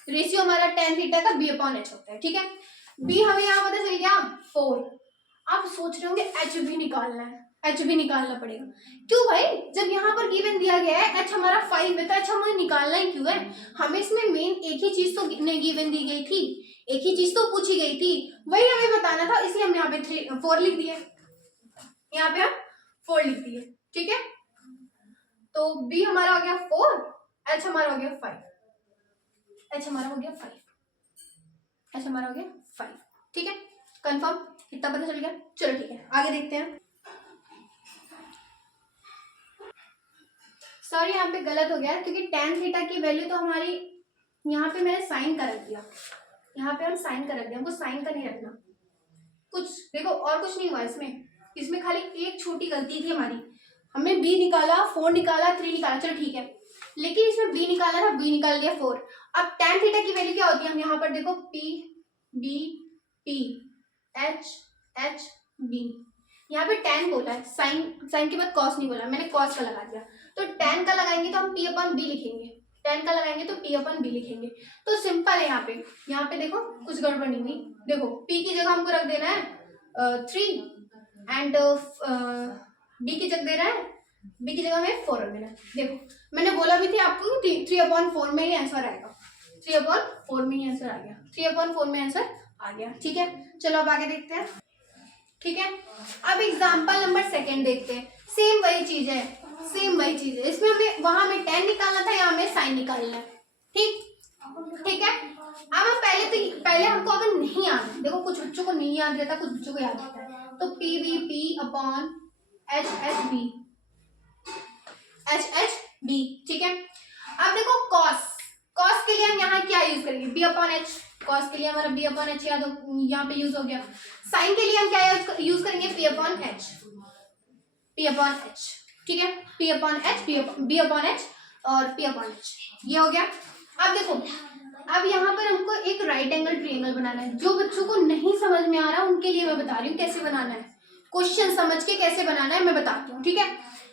रेशियो हमारा tan थीटा का b/h होता है। ठीक है, b हमें यहाँ पता चल गया 4। आप सोच रहे होंगे h भी निकालना है, h भी निकालना पड़ेगा। क्यों भाई? जब यहाँ पर गिवन दिया गया है h हमारा 5 है तो h हमें निकालना ही क्यों है? हमें इसमें मेन एक ही चीज तो गिवन दी गई थी, एक ही चीज तो पूछी गई थी, वही हमें बताना था, इसलिए हमने यहाँ पे 4 लिख दिए, यहाँ पे हम 4 लिख दिए। ठीक है, तो b हमारा हो गया 4, h हमारा हो गया 5, h हमारा हो गया 5। ठीक है, कंफर्म? इतना पता चल गया? चलो ठीक है, आगे देखते हैं। सॉरी यहाँ पे गलत हो गया क्योंकि tan थीटा की वैल्यू तो हमारी यहाँ पे मैंने साइन का रख दिया, यहाँ पे हम साइन का रख दिया, हमको साइन का नहीं रखना। कुछ देखो और कुछ नहीं हुआ इसमें खाली एक छोटी गलती थी हमारी, हमने b निकाला, 4 निकाला, 3 निकाला, चलो ठीक है, लेकिन इसमें b निकाला था, b निकाल दिया 4। अब tan थीटा की वैल्यू क्या होती है? हम यहाँ पर देखो p b p h h b, यहाँ पे tan बोला है, साइन के बाद cos नहीं बोला, मैंने cos का लगा दिया। तो tan का लगाएंगे तो हम p/b लिखेंगे, tan का लगाएंगे तो p/b लिखेंगे। तो सिंपल है। यहाँ पे देखो कुछ गड़बड़ नहीं हुई। देखो p की जगह हमको रख देना है 3 एंड b की जगह देना है, b की जगह हमें 4 रख देना है। देखो मैंने बोला भी थी आपको कि 3/4 में ही आंसर आएगा, 3/4 में ही आंसर आ गया, 3/4 में आंसर आ गया। ठीक है, चलो अब आगे देखते हैं। ठीक है, अब एग्जाम्पल नंबर 2 देखते हैं। सेम वही चीज है, इसमें हमें वहां में tan निकालना था, यहाँ हमें साइन निकालना है। ठीक है, अब हम पहले हमको अगर नहीं याद, देखो कुछ बच्चों को नहीं याद रहता, कुछ बच्चों को याद रहता है, तो PVP/HHB। ठीक है, अब देखो cos के लिए हम यहाँ क्या यूज करेंगे? b/h। cos के लिए हमारा b/h यहाँ पे यूज हो गया। साइन के लिए हम क्या यूज करेंगे? p/h। ठीक है, b/h और p/h, ये हो गया। अब देखो, अब यहाँ पर हमको एक राइट एंगल ट्रायंगल बनाना है। जो बच्चों को नहीं समझ में आ रहा उनके लिए मैं बता रही हूँ कैसे बनाना है, क्वेश्चन समझ के कैसे बनाना है मैं बताती हूँ। ठीक है,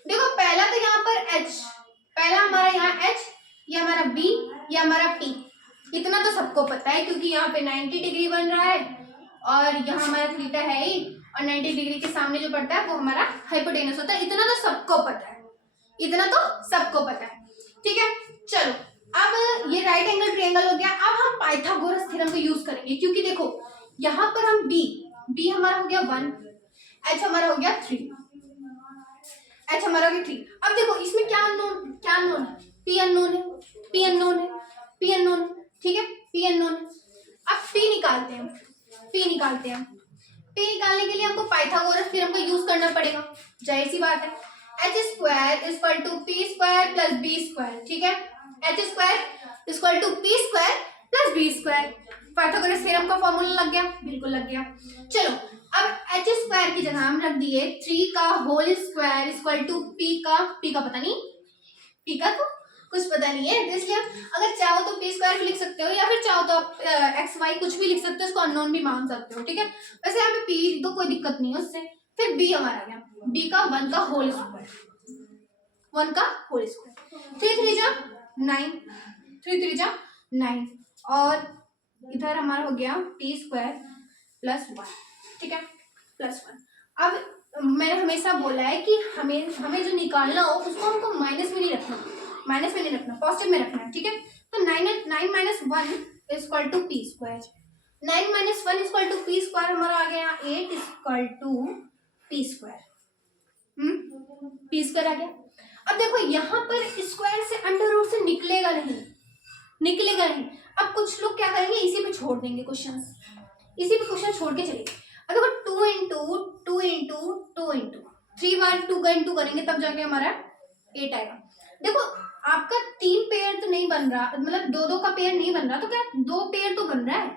देखो पहला तो यहाँ पर h, पहला हमारा यहाँ h, ये हमारा b, ये हमारा p, इतना तो सबको पता है क्योंकि यहाँ पे 90 डिग्री बन रहा है और यहाँ हमारा थीटा है ही, और 90 डिग्री के सामने जो पड़ता है वो हमारा हाइपोटेनस होता है। इतना तो सबको पता है, इतना तो सबको पता है, ठीक है। चलो अब ये राइट एंगल ट्रायंगल हो गया। अब हम पाइथागोरस थ्योरम का यूज करेंगे, क्योंकि देखो यहाँ पर हम बी हमारा हो गया 1, एच हमारा हो गया 3, एच हमारा हो गया 3। अब देखो इसमें क्या अननोन है, पी अननोन है, पी अननोन है, पी अननोन है, ठीक है, पी अननोन है। अब पी निकालते हैं, पी निकालते हैं। पी निकालने के लिए हमको पाइथागोरस थ्योरम का यूज करना पड़ेगा, जाहिर सी बात है। H square equal to P square plus B square, ठीक है, H square equal to P square plus B square. Pythagoras theorem का फॉर्मूला लग गया, बिल्कुल लग गया। चलो अब एच स्क्वायर की जगह हम रख दिए 3 का whole square equal to P का पता नहीं, पी का तो कुछ पता नहीं है, तो इसलिए अगर चाहो तो पी स्क्वायर भी लिख सकते हो, या फिर चाहो तो आप एक्स वाई कुछ भी लिख सकते हो, उसको अननोन भी मान सकते हो, ठीक है। वैसे यहाँ पे पी लिख दो, कोई दिक्कत नहीं है उससे। फिर बी हमारा गया, बी का 1 का होल स्क्वायर, 1 का होल स्क्वायर, 3 3 जा 9, 3 3 जा 9, और इधर हमारा हो गया पी स्क्वायर प्लस 1, ठीक है, प्लस 1। अब मैंने हमेशा बोला है कि हमें जो निकालना हो उसको हमको माइनस में नहीं रखना, माइनस में नहीं रखना, पॉजिटिव में रखना है, ठीक है। तो 9 minus 1 equal to P square, 9 minus 1 equal to P square हमारा आ गया 8 equal to P square, P square आ गया। अब देखो यहाँ पर स्क्वायर से अंडर रूट से निकलेगा नहीं, निकलेगा नहीं। अब कुछ लोग क्या करेंगे, इसी पे छोड़ देंगे क्वेश्चन, इसी पे क्वेश्चन छोड़ के चलेंगे। अब देखो 2 इंटू 2 इंटू 2 इंटू 3 बार 2 का इंटू करेंगे तब जाके हमारा 8 आएगा। देखो आपका 3 पेयर तो नहीं बन रहा, मतलब 2 का पेयर नहीं बन रहा, तो क्या 2 पेयर तो बन रहा है,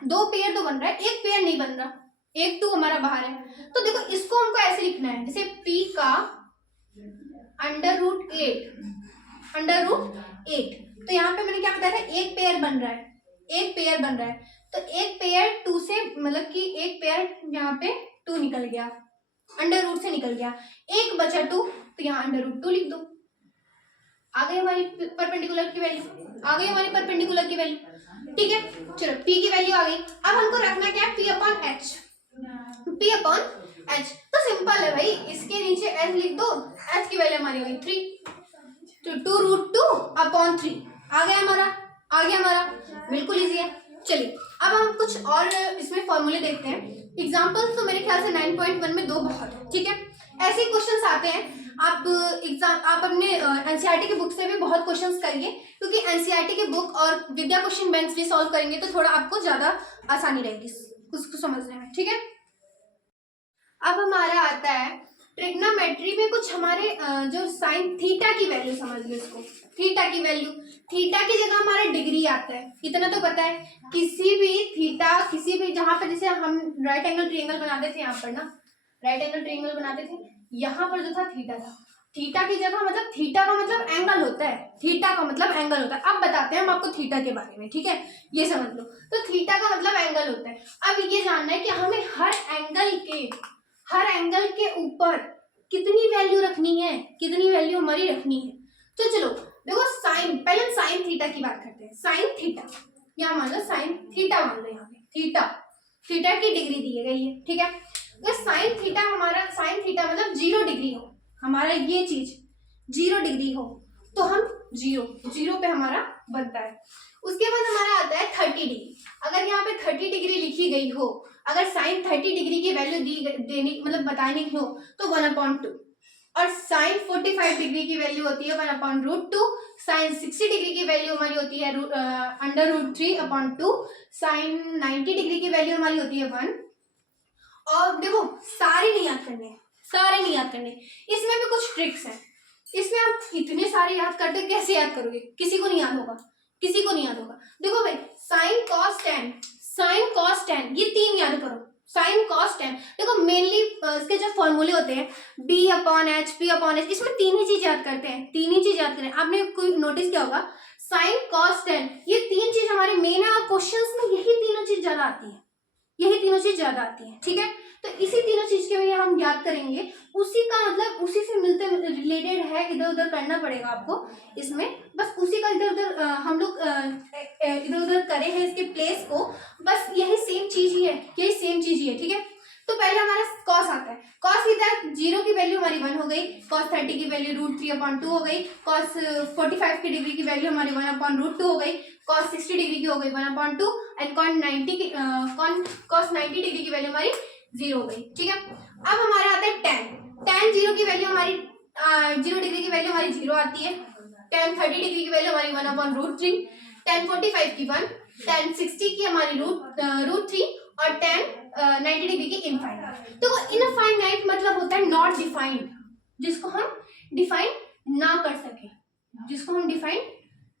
2 पेयर तो बन रहा है, 1 पेयर नहीं बन रहा, 1 2 हमारा बाहर है। तो देखो इसको हमको ऐसे लिखना है, जैसे p का अंडर रूट 8, अंडर रूट 8। तो यहाँ पे मैंने क्या बताया था, 1 पेयर बन रहा है, 1 पेयर बन रहा है, तो 1 पेयर 2 से, मतलब कि 1 पेयर यहाँ पे 2 निकल गया, अंडर रूट से निकल गया, 1 बचा 2, तो यहाँ अंडर रूट 2 लिख दो, आ गई हमारी परपेंडिकुलर की वैल्यू, आ गई हमारी परपेंडिकुलर की वैल्यू, ठीक है। चलो p की वैल्यू आ गई। अब हमको रखना क्या है, p upon h, p upon h। तो सिंपल है भाई, इसके नीचे h लिख दो, h की वैल्यू हमारी हो गई 3, तो 2 रूट 2 अपॉन 3 आ गया हमारा, आ गया हमारा, बिल्कुल इजी है। चलिए अब हम कुछ और इसमें फॉर्मूले देखते हैं। एग्जाम्पल्स तो मेरे ख्याल से 9.1 में 2 बहुत है, ठीक है। ऐसे क्वेश्चंस आते हैं, आप अपने एनसीईआरटी की बुक से भी बहुत क्वेश्चंस करिए, क्योंकि एनसीईआरटी की बुक और विद्या क्वेश्चन बैंक भी सॉल्व करेंगे तो थोड़ा आपको ज्यादा आसानी रहेगी उसको समझने में, ठीक है। अब हमारा आता है ट्रिग्नोमेट्री में कुछ हमारे जो साइन थीटा की वैल्यू समझ लो, इसको थीटा की वैल्यू, थीटा की जगह हमारा डिग्री आता है, इतना तो पता है। किसी भी थीटा, किसी भी जहां पर जैसे हम राइट एंगल ट्रायंगल बनाते थे, यहाँ पर ना राइट एंगल ट्रायंगल बनाते थे, यहाँ पर जो था थीटा था, थीटा की जगह मतलब थीटा का मतलब एंगल होता है, थीटा का मतलब एंगल होता है। अब बताते हैं हम आपको थीटा के बारे में, ठीक है, ये समझ लो। तो थीटा का मतलब एंगल होता है। अब ये जानना है कि हमें हर एंगल के ऊपर कितनी वैल्यू रखनी है, कितनी वैल्यू हमारी रखनी है। तो चलो देखो साइन, पहले हम साइन थीटा की बात करते हैं। साइन थीटा, यहाँ मान लो साइन थीटा मान लो, यहाँ पे थीटा, थीटा की डिग्री दी गई है, ठीक है। अगर साइन थीटा हमारा, साइन थीटा मतलब 0 डिग्री हो, हमारा ये चीज 0 डिग्री हो, तो हम 0 पे हमारा बनता है। उसके बाद हमारा आता है 30 डिग्री। अगर यहाँ पे 30 डिग्री लिखी गई हो, अगर साइन 30 डिग्री की वैल्यू देनी मतलब बतानी हो तो 1/2, और साइन 45 डिग्री की वैल्यू होती है 1/√2, साइन 60 डिग्री की वैल्यू हमारी होती है √3/2, साइन 90 डिग्री की वैल्यू हमारी होती है 1। और देखो सारे नहीं याद करने, सारे नहीं याद करने, इसमें भी कुछ ट्रिक्स हैं। इसमें आप इतने सारे याद करते कैसे याद करोगे, किसी को नहीं याद होगा, किसी को नहीं याद होगा। देखो भाई sine cos tan, sine cos tan, ये 3 याद करो, साइन कॉस टेन। देखो मेनली इसके जो फॉर्मूले होते हैं b/h, p/h, इसमें 3 ही चीज याद करते हैं, 3 ही चीज याद करें। आपने कोई नोटिस किया होगा, साइन कॉस टेन, ये 3 चीज हमारी मेन है, और क्वेश्चंस में यही तीनों चीज ज्यादा आती है, यही तीनों चीज ज्यादा आती है, ठीक है। तो इसी तीनों चीज के लिए हम याद करेंगे, उसी का मतलब उसी से मिलते रिलेटेड है, इधर उधर करना पड़ेगा आपको इसमें, बस उसी का इधर उधर हम लोग इधर उधर करे हैं इसके प्लेस को, बस यही सेम चीज ही है, यही सेम चीज ही है, ठीक है। तो पहले हमारा कॉस आता है, कॉस कितना है, 0 की वैल्यू हमारी 1 हो गई, कॉस 30 की वैल्यू √3/2 हो गई, कॉस 45 की डिग्री की वैल्यू हमारी 1/√2 हो गई, कॉस 60 डिग्री की हो गई 1/2 एंड कॉस 90 डिग्री की वैल्यू हमारी 0 हो गई, ठीक है। अब हमारा आता है tan 0 की वैल्यू हमारी 0 डिग्री की वैल्यू हमारी 0 आती है, tan 30 डिग्री की वैल्यू हमारी 1/√3, tan 45 की 1, tan 60 की हमारी √3 और tan 90 डिग्री की इनफाइनाइट। तो इनफाइनाइट मतलब होता है नॉट डिफाइंड, जिसको हम डिफाइन ना कर सके, जिसको हम डिफाइन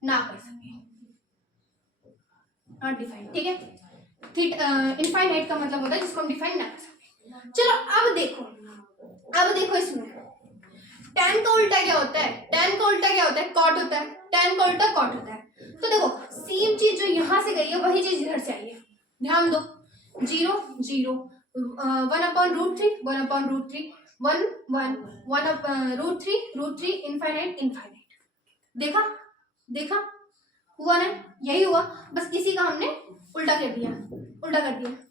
ना कर सके, नॉट डिफाइंड, ठीक है। इनफाइनाइट का मतलब होता है जिसको हम डिफाइन ना कर सके। चलो अब देखो इसमें tan का उल्टा क्या होता है, tan का उल्टा क्या होता है, कॉट होता है, tan का उल्टा कॉट होता है। तो देखो सेम चीज जो यहाँ से गई है वही चीज इधर से आई है, ध्यान दो, 0 0 1/√3 1/√3 1 1 1/√3 इनफाइनाइट इनफाइनाइट, देखा हुआ ना, यही हुआ, बस इसी का हमने उल्टा कर दिया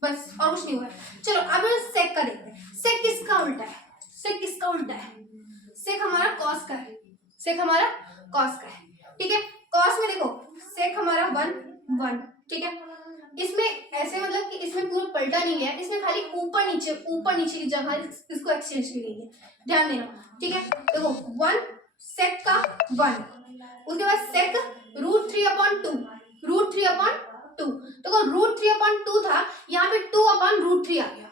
बस, और कुछ नहीं हुआ। चलो अब सेक का देखते हैं, सेक किसका उल्टा है, सेक हमारा कॉस का है, ठीक है। कॉस में देखो सेक हमारा 1 1, ठीक है। इसमें ऐसे मतलब कि इसमें पूरा पलटा नहीं गया, इसमें खाली ऊपर नीचे की जगह इसको एक्सचेंज की गई है, ध्यान देना, ठीक है। देखो 1 सेक का 1, उसके बाद सेक √3/2 देखो √3/2 था, यहाँ पे 2/√3 आ गया,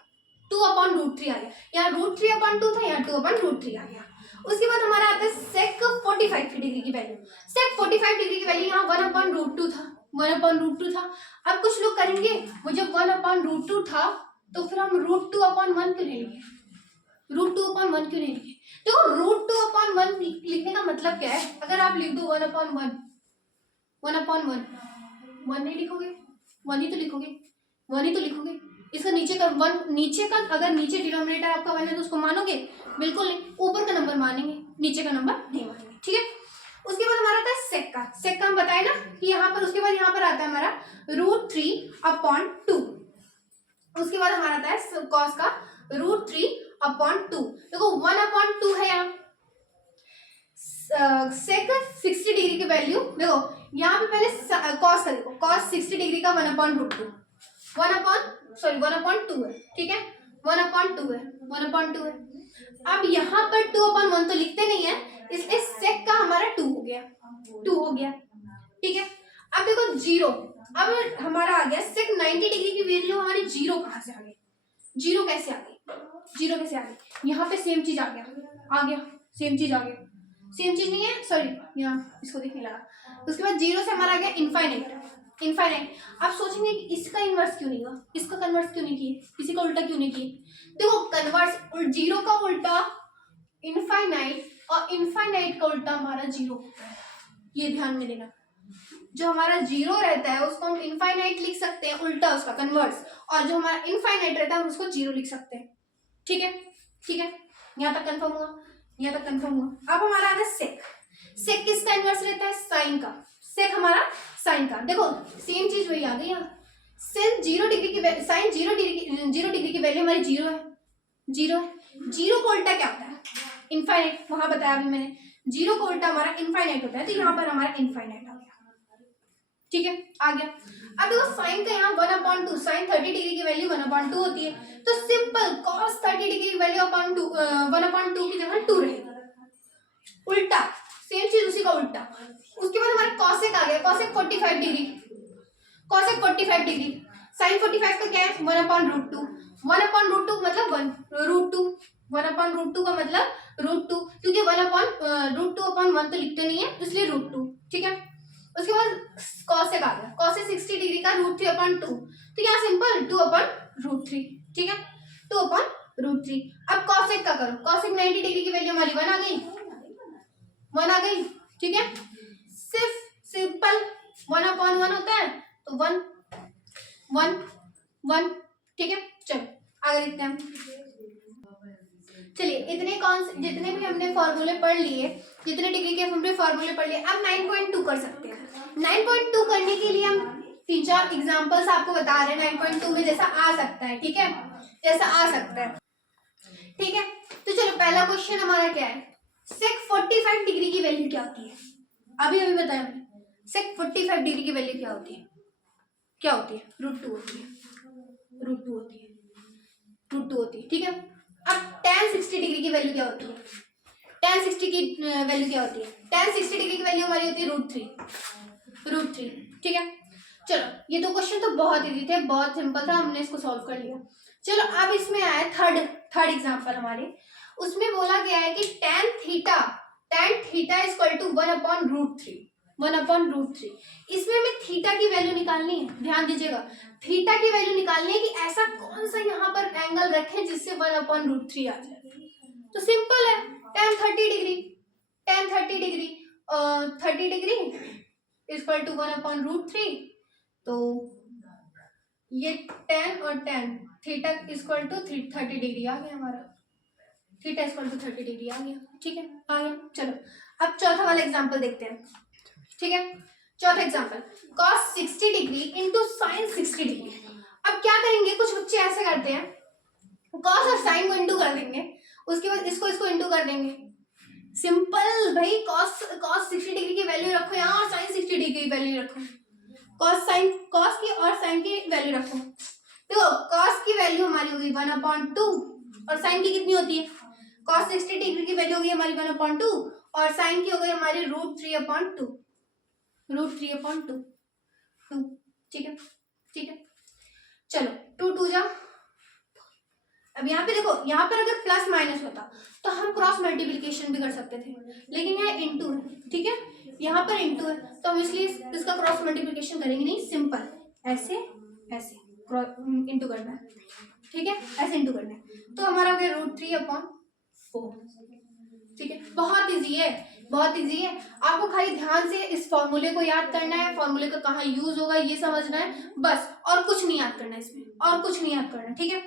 यहाँ √3/2 था, यहाँ 2/√3 आ गया। उसके बाद हमारा आता है सेक 45 डिग्री की वैल्यू, सेक 45 डिग्री की वैल्यू यहाँ 1/√2 था, 1/√2 था। अब कुछ लोग करेंगे वो जब 1/√2 था तो फिर हम √2/1 क्यों नहीं लिखे, √2/1 क्यों नहीं लिखे। देखो √2/1 लिखने का मतलब क्या है, अगर आप लिख दो 1/1 1 नहीं लिखोगे, 1 ही तो लिखोगे, इसका नीचे का अगर नीचे डिनोमिनेटर आपका 1 है तो उसको मानोगे, बिल्कुल नहीं, ऊपर का नंबर मानेंगे, नीचे का नंबर नहीं मानेंगे, ठीक है। उसके बाद हमारा आता है सेक का हम बताए ना कि यहाँ पर, उसके बाद यहाँ पर आता है हमारा √3/2, उसके बाद हमारा आता है कॉस का √3/2, देखो 1/2 है यहाँ, सेक 60 डिग्री की वैल्यू देखो, यहाँ पे पहले कॉस का देखो, कॉस 60 डिग्री का 1/2 1/2 है, ठीक है, 1/2 है। अब यहाँ पर 2/1 तो लिखते नहीं है, इसलिए सेक का हमारा 2 हो गया, ठीक है। अब देखो 0, अब हमारा आ गया सेक 90 डिग्री की वैल्यू हमारी 0 कहाँ से आ गई, 0 कैसे आ गई, यहाँ पे सेम चीज आ गया, सेम चीज नहीं है, सॉरी यहाँ इसको देखने लगा। उसके बाद 0 से हमारा आ गया इनफाइनाइट। आप सोचेंगे कि इसका इनवर्स क्यों नहीं हुआ, इसका कन्वर्स क्यों नहीं किए, इसी का उल्टा क्यों नहीं किए। देखो कन्वर्स 0 का उल्टा इनफाइनाइट और इनफाइनाइट का उल्टा हमारा 0 होता है, ये ध्यान में देना। जो हमारा 0 रहता है उसको हम इनफाइनाइट लिख सकते हैं, उल्टा उसका कन्वर्स, और जो हमारा इनफाइनाइट रहता है हम उसको 0 लिख सकते हैं, ठीक है। यहाँ तक कंफर्म हुआ। अब हमारा आता है सेक किसका इनवर्स रहता है, साइन का, सेक हमारा साइन का। देखो सेम चीज वही आ गई यहाँ, साइन 0 डिग्री की वैल्यू हमारी 0 है, 0 का उल्टा क्या होता है, इनफाइनाइट, वहां बताया अभी मैंने, 0 का उल्टा हमारा इनफाइनाइट होता है, तो यहाँ पर हमारा इनफाइनाइट आ गया, ठीक है, आ गया। अब देखो साइन का यहाँ 1/2, साइन 30 डिग्री की वैल्यू 1/2 होती है, तो सिंपल cos 30 डिग्री की वैल्यू 1/2 की जगह 2 रहेगी, उल्टा सेम चीज उसी का उल्टा। उसके बाद हमारा cosec आ गया, cosec 45 डिग्री, sin 45 का क्या है 1/√2 मतलब 1/√2 का मतलब √2, क्योंकि 1/√2/1 तो लिखते नहीं है इसलिए √2, ठीक है। उसके बाद cosec आ गया, cosec 60 डिग्री का √3/2, तो यहाँ सिंपल 2/√3, ठीक है, 2/√3। अब cosec का करो, cosec 90 डिग्री की वैल्यू हमारी 1 आ गई, ठीक है, सिर्फ सिंपल 1/1 होता है तो 1 ठीक है। चलो आगे देखते हैं हम। चलिए जितने भी हमने फॉर्मूले पढ़ लिए, जितने डिग्री के हमने फॉर्मूले पढ़ लिए, अब 9.2 कर सकते हैं। 9.2 करने के लिए हम तीन चार एग्जांपल्स आपको बता रहे हैं 9.2 में जैसा आ सकता है, ठीक है, जैसा आ सकता है, ठीक है। तो चलो पहला क्वेश्चन हमारा क्या है, सेक 45 डिग्री की वैल्यू क्या होती है? अभी अभी बताया मैंने, सेक 45 डिग्री की वैल्यू क्या होती है? क्या होती है? √2 होती है, √2 होती है, √2 होती है, ठीक है। अब tan 60 डिग्री की वैल्यू क्या होती है? tan 60 की वैल्यू क्या होती है? tan 60 डिग्री की वैल्यू हमारी होती है √3, ठीक है। चलो ये तो क्वेश्चन तो बहुत इजी थे, बहुत सिंपल था, हमने इसको सॉल्व कर लिया। चलो अब इसमें आया थर्ड एग्जांपल हमारे, उसमें बोला गया है कि tan theta is equal to 1/√3, 1/√3। इसमें हमें थीटा की वैल्यू निकालनी है, ध्यान दीजिएगा, थीटा की वैल्यू निकालनी है कि ऐसा कौन सा यहाँ पर एंगल रखें जिससे 1/√3 आ जाए। तो सिंपल है, tan 30 degree, tan 30 degree 30 degree equal to 1/√3। तो ये tan और tan, theta equal to 30 degree आ गया हमारा, थीटा इक्वल टू 30 डिग्री आ गया, ठीक है, आ गया। चलो अब चौथा वाला एग्जांपल देखते हैं, ठीक है। चौथा example, cos 60 degree into sin 60 degree. अब क्या करेंगे, कुछ बच्चे ऐसे करते हैं, cos और sin को इंटू कर देंगे, उसके बाद इसको इंटू कर देंगे। सिंपल भाई, cos 60 डिग्री की वैल्यू रखो यहाँ और sin 60 डिग्री की वैल्यू रखो, cos की और sin की वैल्यू रखो। देखो cos की वैल्यू हमारी होगी 1/2 और sin की कितनी होती है, cos 60 डिग्री की वैल्यू होगी हमारी 1/2 और sin की हो गई हमारी √3/2, √3/2, ठीक है, ठीक है। चलो 2 2 जा, अब यहाँ पे देखो, यहाँ पर अगर प्लस माइनस होता तो हम क्रॉस मल्टीप्लिकेशन भी कर सकते थे, लेकिन यहाँ इंटू है, ठीक है, यहाँ पर इंटू है तो हम इसलिए इसका क्रॉस मल्टीप्लिकेशन करेंगे नहीं, सिंपल ऐसे ऐसे इंटू करना है, ठीक है, ऐसे इंटू करना है। तो हमारा हो गया √3/4, ठीक है, बहुत इजी है, बहुत इजी है। आपको खाली ध्यान से इस फॉर्मूले को याद करना है, फॉर्मूले का कहाँ यूज होगा ये समझना है बस, और कुछ नहीं याद करना है इसमें, और कुछ नहीं याद करना, ठीक है।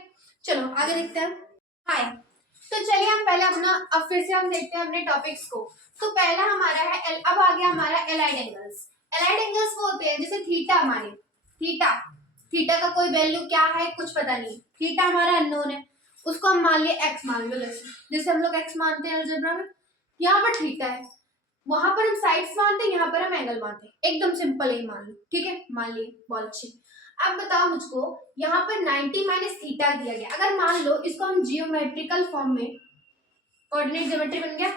चलो आगे देखते हैं। हाय, तो चलिए हम पहले अपना, अब फिर से हम देखते हैं अपने टॉपिक्स को। तो पहला हमारा है अब आ गया हमारा एलाइड एंगल्स। एलाइड एंगल्स वो होते हैं जैसे थीटा, हमारे थीटा का कोई वैल्यू क्या है कुछ पता नहीं, थीटा हमारा अननोन है, उसको हम मान लिए एक्स मान लो, जैसे हम लोग एक्स मानते हैं अलजेब्रा में, यहाँ पर थीटा है, वहां पर हम साइड्स मानते हैं, यहाँ पर हम एंगल मानते हैं, एकदम सिंपल ही मान लो, ठीक है, मान लिए, बहुत अच्छे। अब बताओ मुझको, यहाँ पर 90 माइनस थीटा दिया गया, अगर मान लो इसको हम जियोमेट्रिकल फॉर्म में, कोऑर्डिनेट ज्योमेट्री बन गया,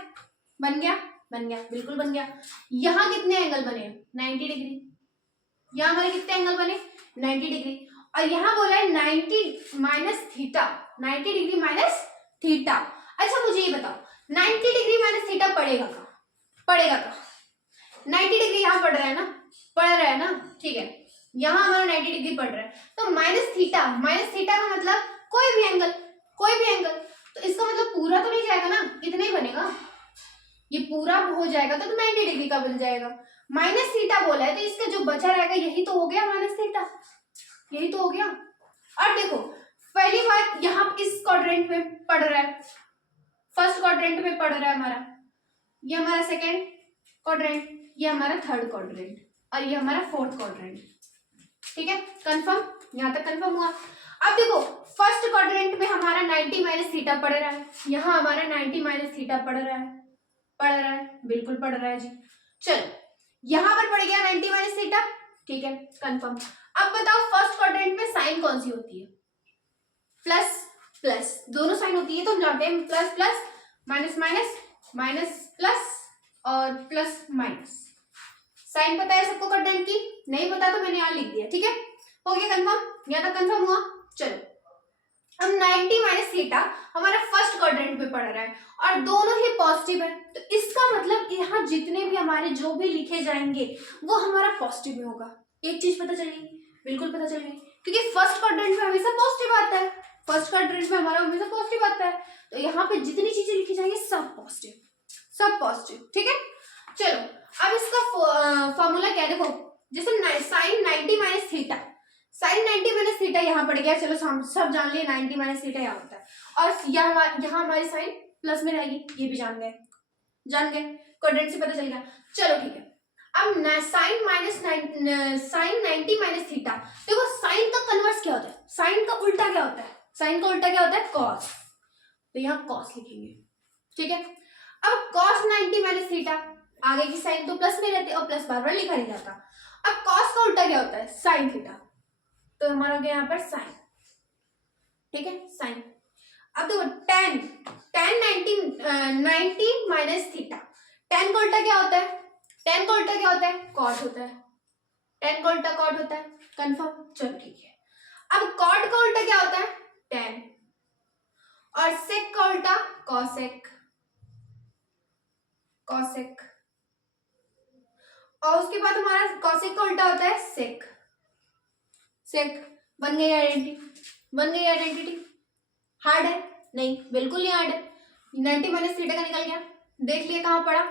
बन गया, बन गया, बिल्कुल बन गया। यहाँ कितने एंगल बने, 90 डिग्री, यहाँ हमारे कितने एंगल बने, 90 डिग्री, और यहाँ बोला है 90 minus theta, 90 degree minus theta. अच्छा मुझे ये बताओ, 90 डिग्री माइनस थीटा पड़ेगा कहाँ, पड़ेगा कहाँ, 90 डिग्री यहाँ पड़ रहा है ना, पड़ रहा है ना, ठीक है, यहाँ हमारा 90 डिग्री पड़ रहा है, तो माइनस थीटा का मतलब कोई भी एंगल, कोई भी एंगल, तो इसका मतलब पूरा तो नहीं जाएगा ना, इतना ही बनेगा, ये पूरा हो जाएगा तो 90 डिग्री का बन जाएगा। माइनस थीटा बोला है तो इसका जो बचा रहेगा यही तो हो गया माइनस थीटा, यही तो हो गया। और देखो पहली बात यहाँ इस क्वाड्रेंट में पड़ रहा है, फर्स्ट क्वाड्रेंट में पड़ रहा है हमारा, ये हमारा सेकेंड क्वाड्रेंट, ये हमारा थर्ड क्वाड्रेंट, और ये हमारा फोर्थ क्वाड्रेंट, ठीक है, कंफर्म, यहाँ तक कंफर्म हुआ। अब देखो फर्स्ट क्वाड्रेंट में हमारा 90 माइनस थीटा पड़ रहा है, यहाँ हमारा 90 माइनस थीटा पड़ रहा है, बिल्कुल पड़ रहा है जी। चलो यहाँ पर पड़ गया 90 माइनस थीटा, ठीक है, कंफर्म। अब बताओ फर्स्ट क्वाड्रेंट में साइन कौन सी होती है, प्लस प्लस, दोनों साइन होती है, तो हम जानते हैं plus plus, minus minus, minus plus और प्लस माइनस। साइन पता है सबको क्वाड्रेंट की, नहीं पता तो मैंने यहाँ लिख दिया, ठीक है, हो गया कंफर्म, यहाँ तक कंफर्म हुआ। चलो अब 90 माइनस थीटा हमारा फर्स्ट क्वाड्रेंट में पड़ रहा है और दोनों ही पॉजिटिव है, तो इसका मतलब यहाँ जितने भी हमारे जो भी लिखे जाएंगे वो हमारा पॉजिटिव में होगा। एक चीज पता चल गई, बिल्कुल पता चल गई, क्योंकि फर्स्ट क्वाड्रेंट में हमेशा पॉजिटिव आता है, फर्स्ट क्वाड्रेंट में हमारा हमेशा पॉजिटिव आता है, तो यहाँ पे जितनी चीजें लिखी जाएंगी सब पॉजिटिव, सब पॉजिटिव, ठीक है। चलो अब इसका फॉर्मूला क्या है, देखो जैसे sine 90 minus theta, sine 90 minus theta यहाँ पड़ गया, चलो सब जान लिए 90 माइनस थीटा यहाँ होता है, और यहाँ हमारी साइन प्लस में रहेगी, ये भी जान गए, क्वाड्रेंट से पता चल गया। चलो ठीक है, अब साइन साइन 90 माइनस थीटा, देखो साइन का कन्वर्स क्या होता है, साइन का उल्टा क्या होता है, साइन का उल्टा क्या होता है, कॉस, तो यहाँ कॉस लिखेंगे, ठीक है। अब कॉस 90 माइनस थीटा, आगे की साइन तो प्लस में रहती है और प्लस बार बार लिखा नहीं जाता। अब कॉस का उल्टा क्या होता है, साइन थीटा, तो हमारा हो गया यहाँ पर साइन, ठीक है, साइन। अब देखो ten, ten 90 minus theta, tan का उल्टा क्या होता है, टेन का उल्टा क्या होता है, कॉट होता है, टेन का उल्टा कॉट होता है, कंफर्म, चलो ठीक है। अब कॉट का उल्टा क्या होता है, टेन, और सेक का उल्टा कॉसेक, कॉसेक, और उसके बाद हमारा कॉसेक का उल्टा होता है सेक, सेक। बन गई आइडेंटिटी, बन गई आइडेंटिटी। हार्ड है नहीं, बिल्कुल नहीं हार्ड है, 90 माइनस थीटा का निकल गया, देख लिए कहाँ पड़ा,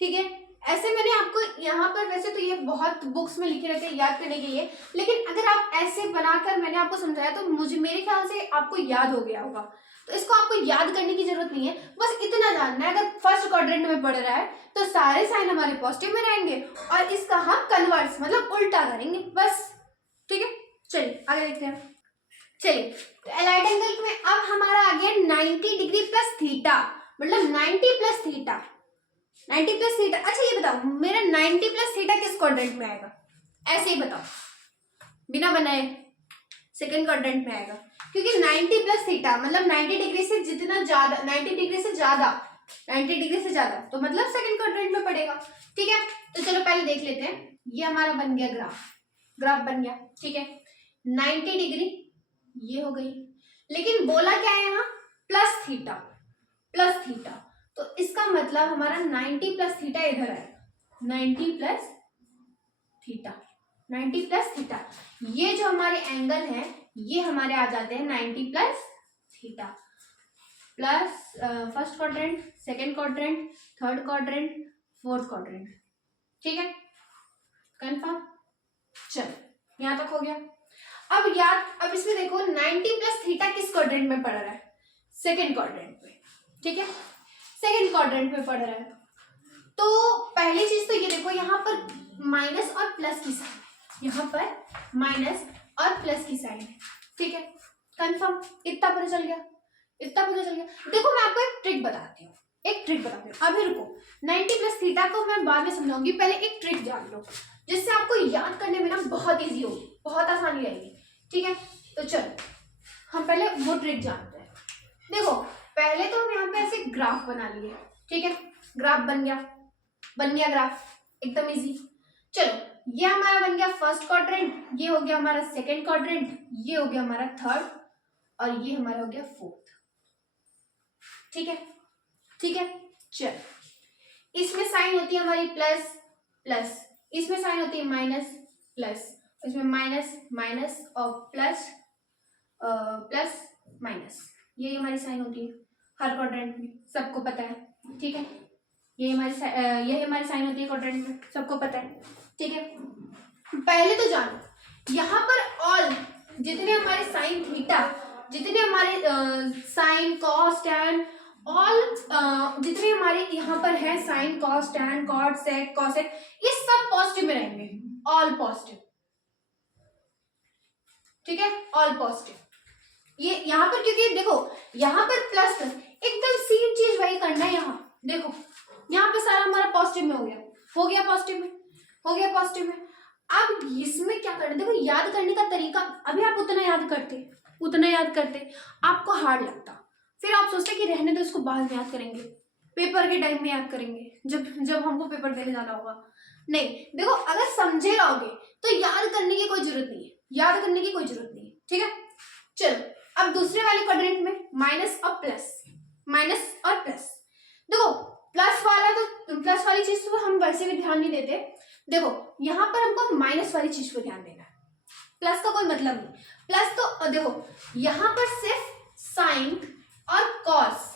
ठीक है। ऐसे मैंने आपको यहाँ पर, वैसे तो ये बहुत बुक्स में लिखे रहते हैं याद करने के लिए, लेकिन अगर आप ऐसे बनाकर मैंने आपको समझाया तो मुझे, मेरे ख्याल से आपको याद हो गया होगा, तो इसको आपको याद करने की जरूरत नहीं है, बस इतना जानना है अगर फर्स्ट क्वाड्रेंट में पढ़ रहा है तो सारे साइन हमारे पॉजिटिव में रहेंगे और इसका हम कन्वर्स मतलब उल्टा करेंगे बस, ठीक है। चलिए आगे देखते हैं। चलिए तो एलाइड एंगल में अब हमारा आ गया 90 डिग्री प्लस थीटा, मतलब 90 प्लस थीटा, 90 प्लस थीटा। अच्छा ये बताओ मेरा 90 प्लस थीटा किस क्वाड्रेंट में आएगा, ऐसे ही बताओ बिना बनाए, सेकंड क्वाड्रेंट में आएगा, क्योंकि 90 प्लस थीटा मतलब 90 डिग्री से जितना ज्यादा, 90 डिग्री से ज्यादा, 90 डिग्री से ज्यादा, तो मतलब सेकंड क्वाड्रेंट में पड़ेगा, ठीक है। तो चलो पहले देख लेते हैं, ये हमारा बन गया ग्राफ, ग्राफ बन गया, ठीक है। 90 डिग्री ये हो गई, लेकिन बोला क्या है यहाँ, प्लस थीटा, प्लस थीटा, तो इसका मतलब हमारा 90 प्लस थीटा इधर आएगा, 90 प्लस थीटा, 90 प्लस थीटा, ये जो हमारे एंगल है ये हमारे आ जाते हैं 90 plus theta, plus first quadrant, second quadrant, third quadrant, fourth quadrant, ठीक है, कंफर्म। चलो यहां तक हो गया। अब याद, अब इसमें देखो 90 प्लस थीटा किस क्वाड्रेंट में पड़ रहा है, सेकंड क्वाड्रेंट में, ठीक है, सेकंड क्वाड्रेंट में पड़ रहा है। तो पहली चीज तो ये देखो यहाँ पर माइनस और प्लस की साइन है, यहाँ पर माइनस और प्लस की साइन है, ठीक है, कंफर्म, इतना पता चल गया, इतना पता चल गया। देखो मैं आपको एक ट्रिक बताती हूँ, एक ट्रिक बताती हूँ, अभी रुको, 90 प्लस थीटा को मैं बाद में समझाऊंगी, पहले एक ट्रिक जान लो जिससे आपको याद करने में ना बहुत ईजी होगी, बहुत आसानी रहेगी, ठीक है। तो चलो हम पहले वो ट्रिक जानते हैं। देखो पहले तो हम यहाँ पे ऐसे ग्राफ बना लिए, ठीक है, ग्राफ बन गया, बन गया ग्राफ, एकदम इजी। चलो ये हमारा बन गया फर्स्ट क्वाड्रेंट, ये हो गया हमारा सेकंड क्वाड्रेंट, ये हो गया हमारा थर्ड, और ये हमारा हो गया फोर्थ, ठीक है, ठीक है। चलो इसमें साइन होती है हमारी प्लस प्लस, इसमें साइन होती है माइनस प्लस, इसमें माइनस माइनस और प्लस प्लस माइनस, ये हमारी साइन होती है हर क्वाड्रेंट में, सबको पता है, ठीक है। ये हमारी साइन होती है क्वाड्रेंट में, सबको पता है, ठीक है। पहले तो जानो यहाँ पर ऑल जितने हमारे साइन थीटा, जितने हमारे साइन कॉस टैन, ऑल जितने हमारे यहाँ पर है sine cos tan cot sec cosec, ये सब पॉजिटिव में रहेंगे, ऑल पॉजिटिव, ठीक है, ऑल पॉजिटिव। ये यहाँ पर क्योंकि देखो यहाँ पर प्लस प्लस एकदम सेम चीज वही करना है, यहाँ देखो यहाँ पे सारा हमारा पॉजिटिव में हो गया, हो गया पॉजिटिव में, हो गया पॉजिटिव में। अब इसमें क्या करना, देखो याद करने का तरीका, अभी आप उतना याद करते, उतना याद करते आपको हार्ड लगता, फिर आप सोचते कि रहने दो इसको, बाद में याद करेंगे, पेपर के टाइम में याद करेंगे, जब हमको पेपर देने जाना होगा। नहीं देखो अगर समझे रहोगे तो याद करने की कोई जरूरत नहीं है, याद करने की कोई जरूरत नहीं है, ठीक है। चलो अब दूसरे वाले क्वाड्रेंट में माइनस और प्लस, माइनस और प्लस, देखो प्लस वाला तो प्लस वाली चीज तो हम वैसे भी ध्यान नहीं देते, देखो यहाँ पर हमको माइनस वाली चीज को ध्यान देना है, प्लस का कोई मतलब नहीं, प्लस तो देखो यहाँ पर सिर्फ साइन और कॉस,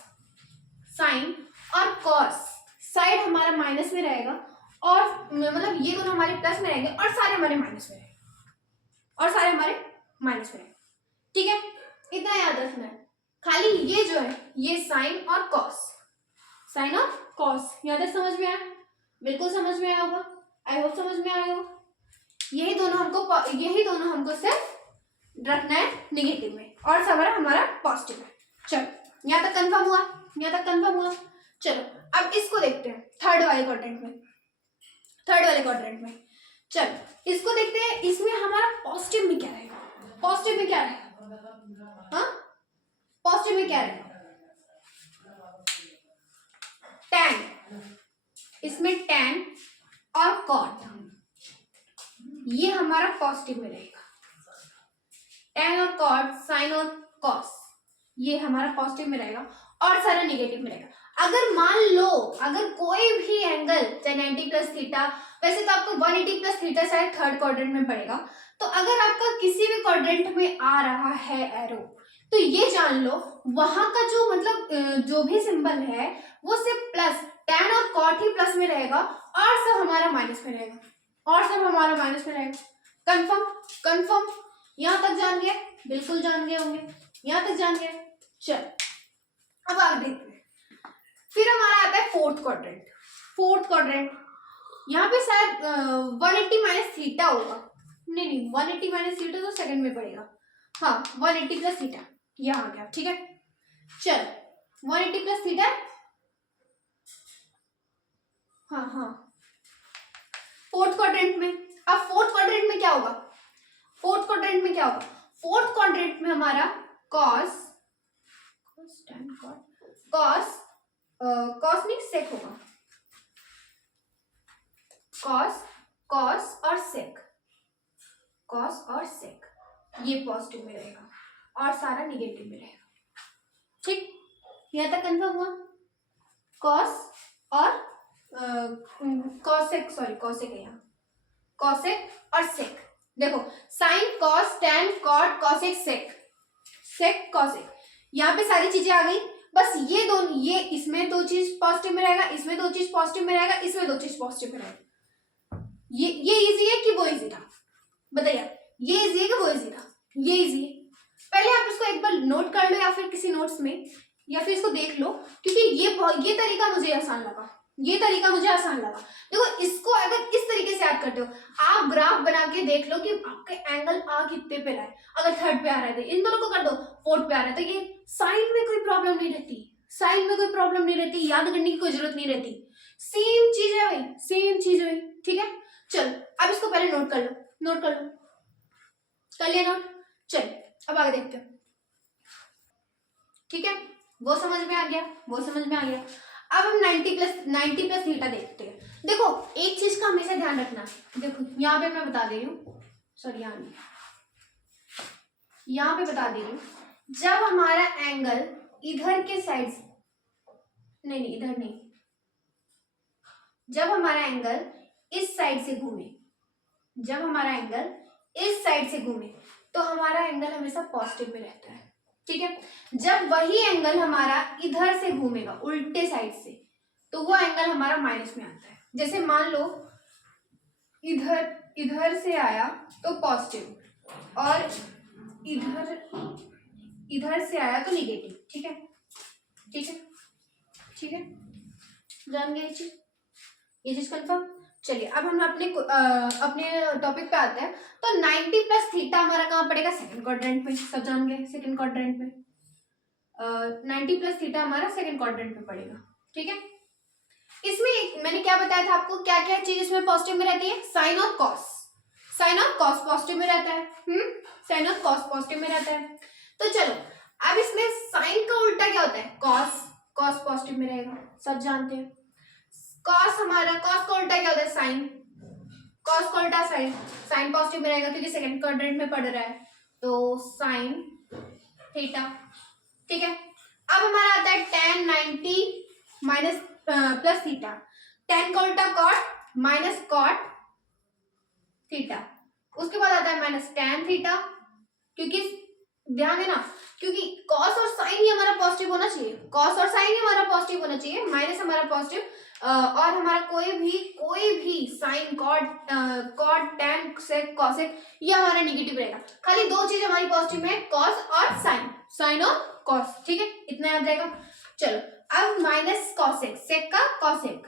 साइन और कॉस साइड हमारा माइनस में रहेगा, और मतलब ये दोनों हमारे प्लस में रहेंगे और सारे हमारे माइनस में रहेंगे, और सारे हमारे माइनस में रहेंगे, ठीक है, इतना याद रखना है। खाली ये जो है ये साइन और कॉस, साइन और कॉस, यहाँ तक समझ में आया, बिल्कुल समझ में आया होगा, आई होप समझ में आया हो। यही दोनों हमको सिर्फ रखना है निगेटिव में और सारा हमारा पॉजिटिव है। चलो यहाँ तक कंफर्म हुआ। चलो अब इसको देखते हैं थर्ड वाले क्वाड्रेंट में। चलो इसको देखते हैं, इसमें हमारा पॉजिटिव में क्या रहेगा। पॉजिटिव में क्या रहेगा? टैन, इसमें टैन और कॉट, ये हमारा पॉजिटिव में रहेगा। टैन और कॉट, साइन और कॉस, ये हमारा पॉजिटिव में रहेगा और सारा निगेटिव में रहेगा। अगर मान लो अगर कोई भी एंगल चाहे 90 प्लस थीटा, वैसे तो आपको 180 प्लस थीटा शायद थर्ड क्वाड्रेंट में पड़ेगा, तो अगर आपका किसी भी क्वाड्रेंट में आ रहा है एरो, तो ये जान लो वहां का जो मतलब जो भी सिंबल है वो सिर्फ प्लस, टैन और कॉट ही प्लस में रहेगा और सब हमारा माइनस में रहेगा। कंफर्म? यहाँ तक जान गए? बिल्कुल जान गए होंगे, यहाँ तक जान गए। चल अब आगे देखते हैं। फिर हमारा आता है फोर्थ क्वाड्रेंट। यहाँ पे शायद 180 माइनस थीटा होगा, नहीं 180 माइनस थीटा तो सेकंड में पड़ेगा। हाँ 180 प्लस थीटा यहाँ आ गया, ठीक है। चल 180 प्लस थीटा, हाँ फोर्थ क्वाड्रेंट में। अब फोर्थ क्वाड्रेंट में क्या होगा? फोर्थ क्वाड्रेंट में हमारा कॉस नहीं सेक होगा। कॉस और सेक ये पॉजिटिव में रहेगा और सारा निगेटिव में रहेगा, ठीक। यहाँ तक कंफर्म हुआ? कॉसेक और सेक। देखो sine, cos, tan, cot, cosec, sec, cosec, यहाँ पे सारी चीजें आ गई। बस ये दोनों, ये इसमें दो चीज पॉजिटिव में रहेगा, इसमें दो चीज पॉजिटिव में रहेगा, इसमें दो चीज पॉजिटिव में रहेगा। ये इजी है कि वो इजी था? बताइए, ये इजी है कि वो इजी था? ये इजी है। पहले आप इसको एक बार नोट कर लो या फिर किसी नोट्स में, या फिर इसको देख लो, क्योंकि ये तरीका मुझे आसान लगा। देखो इसको अगर इस तरीके से याद करते हो, आप ग्राफ बना के देख लो कि आपके एंगल आ कितने पे रहा है। अगर थर्ड पे आ रहा है तो इन दोनों को कर दो, फोर्थ पे आ रहा है तो ये साइन में कोई प्रॉब्लम नहीं रहती, याद करने की कोई जरूरत नहीं रहती। सेम चीज है भाई, ठीक है। चल अब इसको पहले नोट कर लो, कर लिया नोट। चल अब आगे देखते हैं, ठीक है। वो समझ में आ गया। अब हम 90 प्लस थीटा देखते हैं। देखो एक चीज का हमेशा ध्यान रखना, देखो यहाँ पे मैं बता दे रही हूँ, सॉरी यहाँ पे बता दे रही हूँ, जब हमारा एंगल इधर के साइड, नहीं इधर नहीं, जब हमारा एंगल इस साइड से घूमे, तो हमारा एंगल हमेशा पॉजिटिव में रहता है, ठीक है। जब वही एंगल हमारा इधर से घूमेगा उल्टे साइड से, तो वो एंगल हमारा माइनस में आता है। जैसे मान लो इधर से आया तो पॉजिटिव, और इधर से आया तो निगेटिव, ठीक है। जान गए ये चीज कंफर्म। चलिए अब हम अपने टॉपिक पे आते हैं। तो 90 प्लस थीटा हमारा कहाँ पड़ेगा? सेकंड क्वाड्रेंट में, सब जान गए। सेकंड क्वाड्रेंट में 90 प्लस थीटा हमारा सेकंड क्वाड्रेंट में पड़ेगा, ठीक है। इसमें मैंने क्या बताया था आपको, क्या क्या चीज इसमें पॉजिटिव में रहती है? साइन और कॉस पॉजिटिव में रहता है। तो चलो अब इसमें साइन का उल्टा क्या होता है? कॉस पॉजिटिव में रहेगा, सब जानते हैं। कॉस का उल्टा क्या होता है? साइन। कॉस का उल्टा साइन पॉजिटिव में रहेगा क्योंकि सेकंड क्वाड्रेंट में पड़ रहा है, तो साइन थीटा, ठीक है। अब हमारा आता है tan 90 minus plus theta. tan का उल्टा कॉट माइनस कॉट थीटा। उसके बाद आता है माइनस tan थीटा, क्योंकि ध्यान देना, क्योंकि कॉस और साइन ही हमारा पॉजिटिव होना चाहिए, माइनस हमारा पॉजिटिव, और हमारा कोई भी साइन, कॉट, टैन, सेक, कॉसेक ये हमारा नेगेटिव रहेगा। खाली दो चीज हमारी पॉजिटिव में, कॉस और साइन और कॉस, ठीक है। इतना याद रहेगा। चलो अब माइनस कॉसेक, सेक का कॉसेक,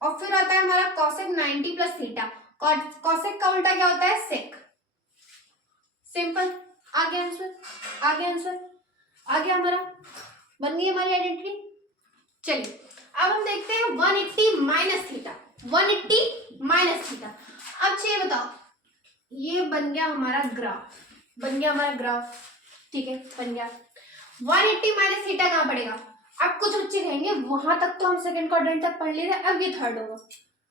और फिर आता है हमारा कॉसेक 90 प्लस थीटा। कॉसेक का उल्टा क्या होता है? सेक। सिंपल, आ गया आंसर, आ गया आंसर, आ गया हमारा, बन गई हमारी आइडेंटिटी। चलिए अब हम देखते हैं 180 माइनस थीटा। 180 minus theta. अब ये बताओ, ये बन गया हमारा ग्राफ, बन गया हमारा ग्राफ, ठीक है, बन गया। 180 माइनस थीटा कहाँ पड़ेगा? अब कुछ बच्चे कहेंगे वहां तक तो हम सेकंड क्वाड्रेंट तक पढ़ ले रहे, अब ये थर्ड होगा,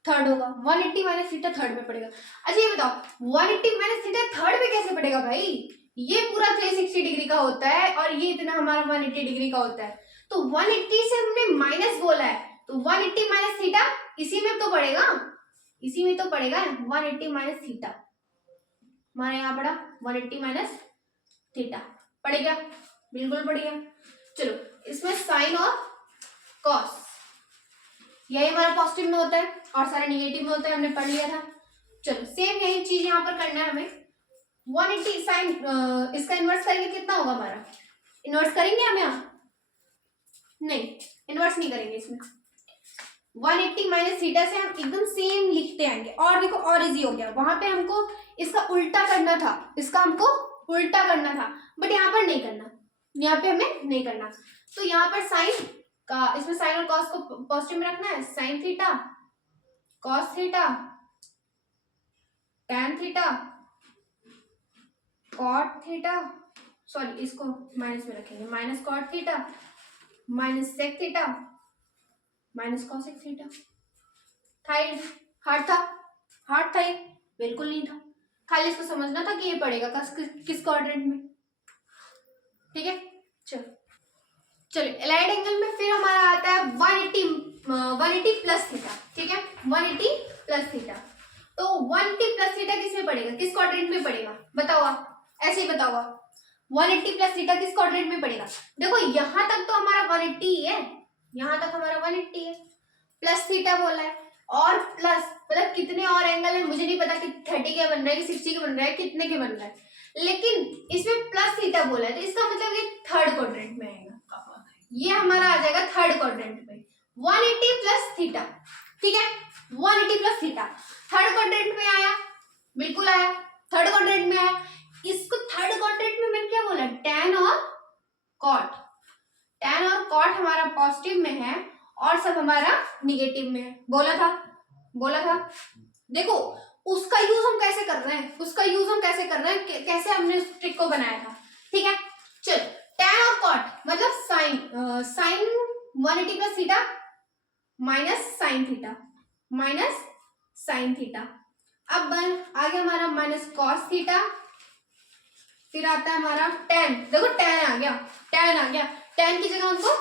थर्ड होगा। 180 माइनस थीटा थर्ड में पड़ेगा। अच्छा ये बताओ 180 माइनस थीटा थर्ड में कैसे पड़ेगा भाई? ये पूरा 360 डिग्री का होता है और ये इतना हमारा 180 डिग्री का होता है, तो 180 से हमने माइनस बोला है, तो 180 माइनस थीटा इसी में तो पड़ेगा, इसी में तो पड़ेगा। 180 माइनस थीटा हमारे यहाँ पड़ा 180 माइनस थीटा, पड़ गया, बिल्कुल पड़ गया। चलो इसमें साइन और कॉस, यही हमारा पॉजिटिव में होता है और सारा निगेटिव में होता है, हमने पढ़ लिया था। चलो सेम यही चीज यहाँ पर करना है हमें। 180 साइन, इसका इन्वर्स करेंगे कितना होगा हमारा? इन्वर्स करेंगे हम यहाँ? नहीं, इन्वर्स नहीं करेंगे इसमें। 180 माइनस थीटा से हम एकदम सेम लिखते आएंगे। और देखो और इजी हो गया, वहां पे हमको इसका उल्टा करना था, इसका हमको उल्टा करना था, बट यहाँ पर नहीं करना, यहाँ पे हमें नहीं करना। तो यहाँ पर साइन का, इसमें साइन और कॉस को पॉजिटिव में रखना है। Sine theta, cos theta, tan theta, cot theta, sorry इसको माइनस में रखेंगे, minus cot theta, minus sec theta, minus cosec theta. था ये हार्ड था? हार्ड था ये? बिल्कुल नहीं था, खाली इसको समझना था कि ये पड़ेगा किस क्वाड्रेंट में, ठीक है। चलो चलिए एलाइड एंगल में फिर हमारा आता है 180 प्लस थीटा, ठीक है, 180 प्लस थीटा। तो 180 प्लस थीटा किस में पड़ेगा, किस क्वाड्रेंट में पड़ेगा? बताओ आप, ऐसे ही बताओ आप, 180 प्लस थीटा किस क्वाड्रेंट में पड़ेगा? देखो यहां तक तो हमारा 180 ही है, यहां तक हमारा 180 है, प्लस थीटा बोला है, और प्लस मतलब कितने और एंगल है मुझे नहीं पता कि 30 के बन रहा है कि 60 के बन रहा है, कितने के बन रहा है, लेकिन इसमें प्लस थीटा बोला है, तो इसका मतलब ये थर्ड क्वाड्रेंट में आएगा, ये हमारा आ जाएगा थर्ड क्वाड्रेंट में। 180 प्लस थीटा, ठीक है, 180 प्लस थीटा थर्ड क्वाड्रेंट में आया, बिल्कुल आया, थर्ड क्वाड्रेंट में आया। इसको थर्ड क्वाड्रेंट में मैंने क्या बोला? टैन और कॉट, टैन और कॉट हमारा पॉजिटिव में है और सब हमारा निगेटिव में है, बोला था, बोला था। देखो उसका यूज हम कैसे कर रहे हैं, उसका यूज हम कैसे कर रहे हैं, कैसे हमने उस ट्रिक को बनाया था, ठीक है। चलो टैन और कॉट मतलब sine, sine 180 plus theta minus sine theta, minus sine theta. अब बन आ गया हमारा माइनस कॉस थीटा, फिर आता है हमारा टैन, देखो टैन आ गया, टैन आ गया, टैन की जगह हमको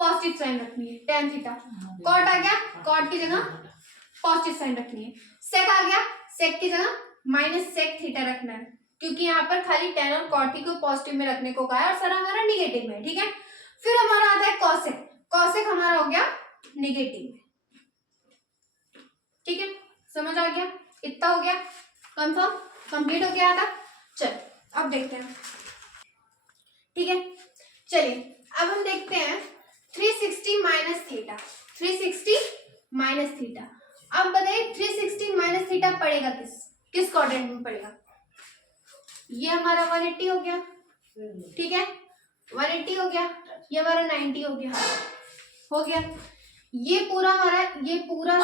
पॉजिटिव साइन रखनी है, टैन थीटा। कॉट आ गया, कॉट की जगह पॉजिटिव साइन रखनी है। सेक आ गया, सेक की जगह माइनस सेक थीटा रखना है, क्योंकि यहाँ पर खाली टैन और कॉट को पॉजिटिव में रखने को कहा है और सारा हमारा निगेटिव में, ठीक है। फिर हमारा आता है कॉसेक, कॉसेक हमारा हो गया निगेटिव में, ठीक है, समझ आ गया, इतना हो गया, कंफर्म, कंप्लीट हो गया था। चल अब देखते हैं, ठीक है, चलिए अब हम देखते हैं 360 माइनस थीटा, 360 माइनस थीटा। अब बताइए 360 माइनस थीटा पड़ेगा किस क्वाड्रेंट में पड़ेगा? ये हमारा 180 हो गया, ठीक है, 180 हो गया, ये हमारा 90 हो गया, हो गया। ये पूरा हमारा, ये पूरा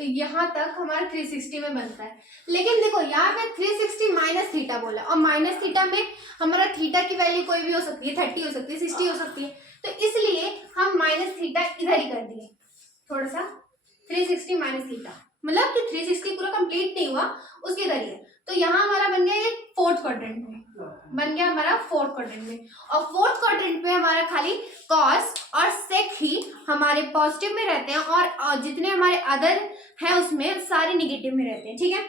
यहाँ तक हमारा 360 में बनता है, लेकिन देखो यहाँ पे 360 माइनस थीटा बोला और माइनस थीटा में हमारा थीटा की वैल्यू कोई भी हो सकती है, 30 हो सकती है, 60 हो सकती है, तो इसलिए हम माइनस थीटा इधर ही कर दिए, थोड़ा सा 360 माइनस थीटा, मतलब कि 360 पूरा कंप्लीट नहीं हुआ उसके इधर ही है। तो यहाँ हमारा बन गया ये फोर्थ क्वाड्रेंट में, बन गया हमारा फोर्थ क्वाड्रेंट में, और फोर्थ क्वाड्रेंट में हमारा खाली कॉस और सेक ही हमारे पॉजिटिव में रहते हैं और जितने हमारे अदर हैं उसमें सारे निगेटिव में रहते हैं, ठीक है,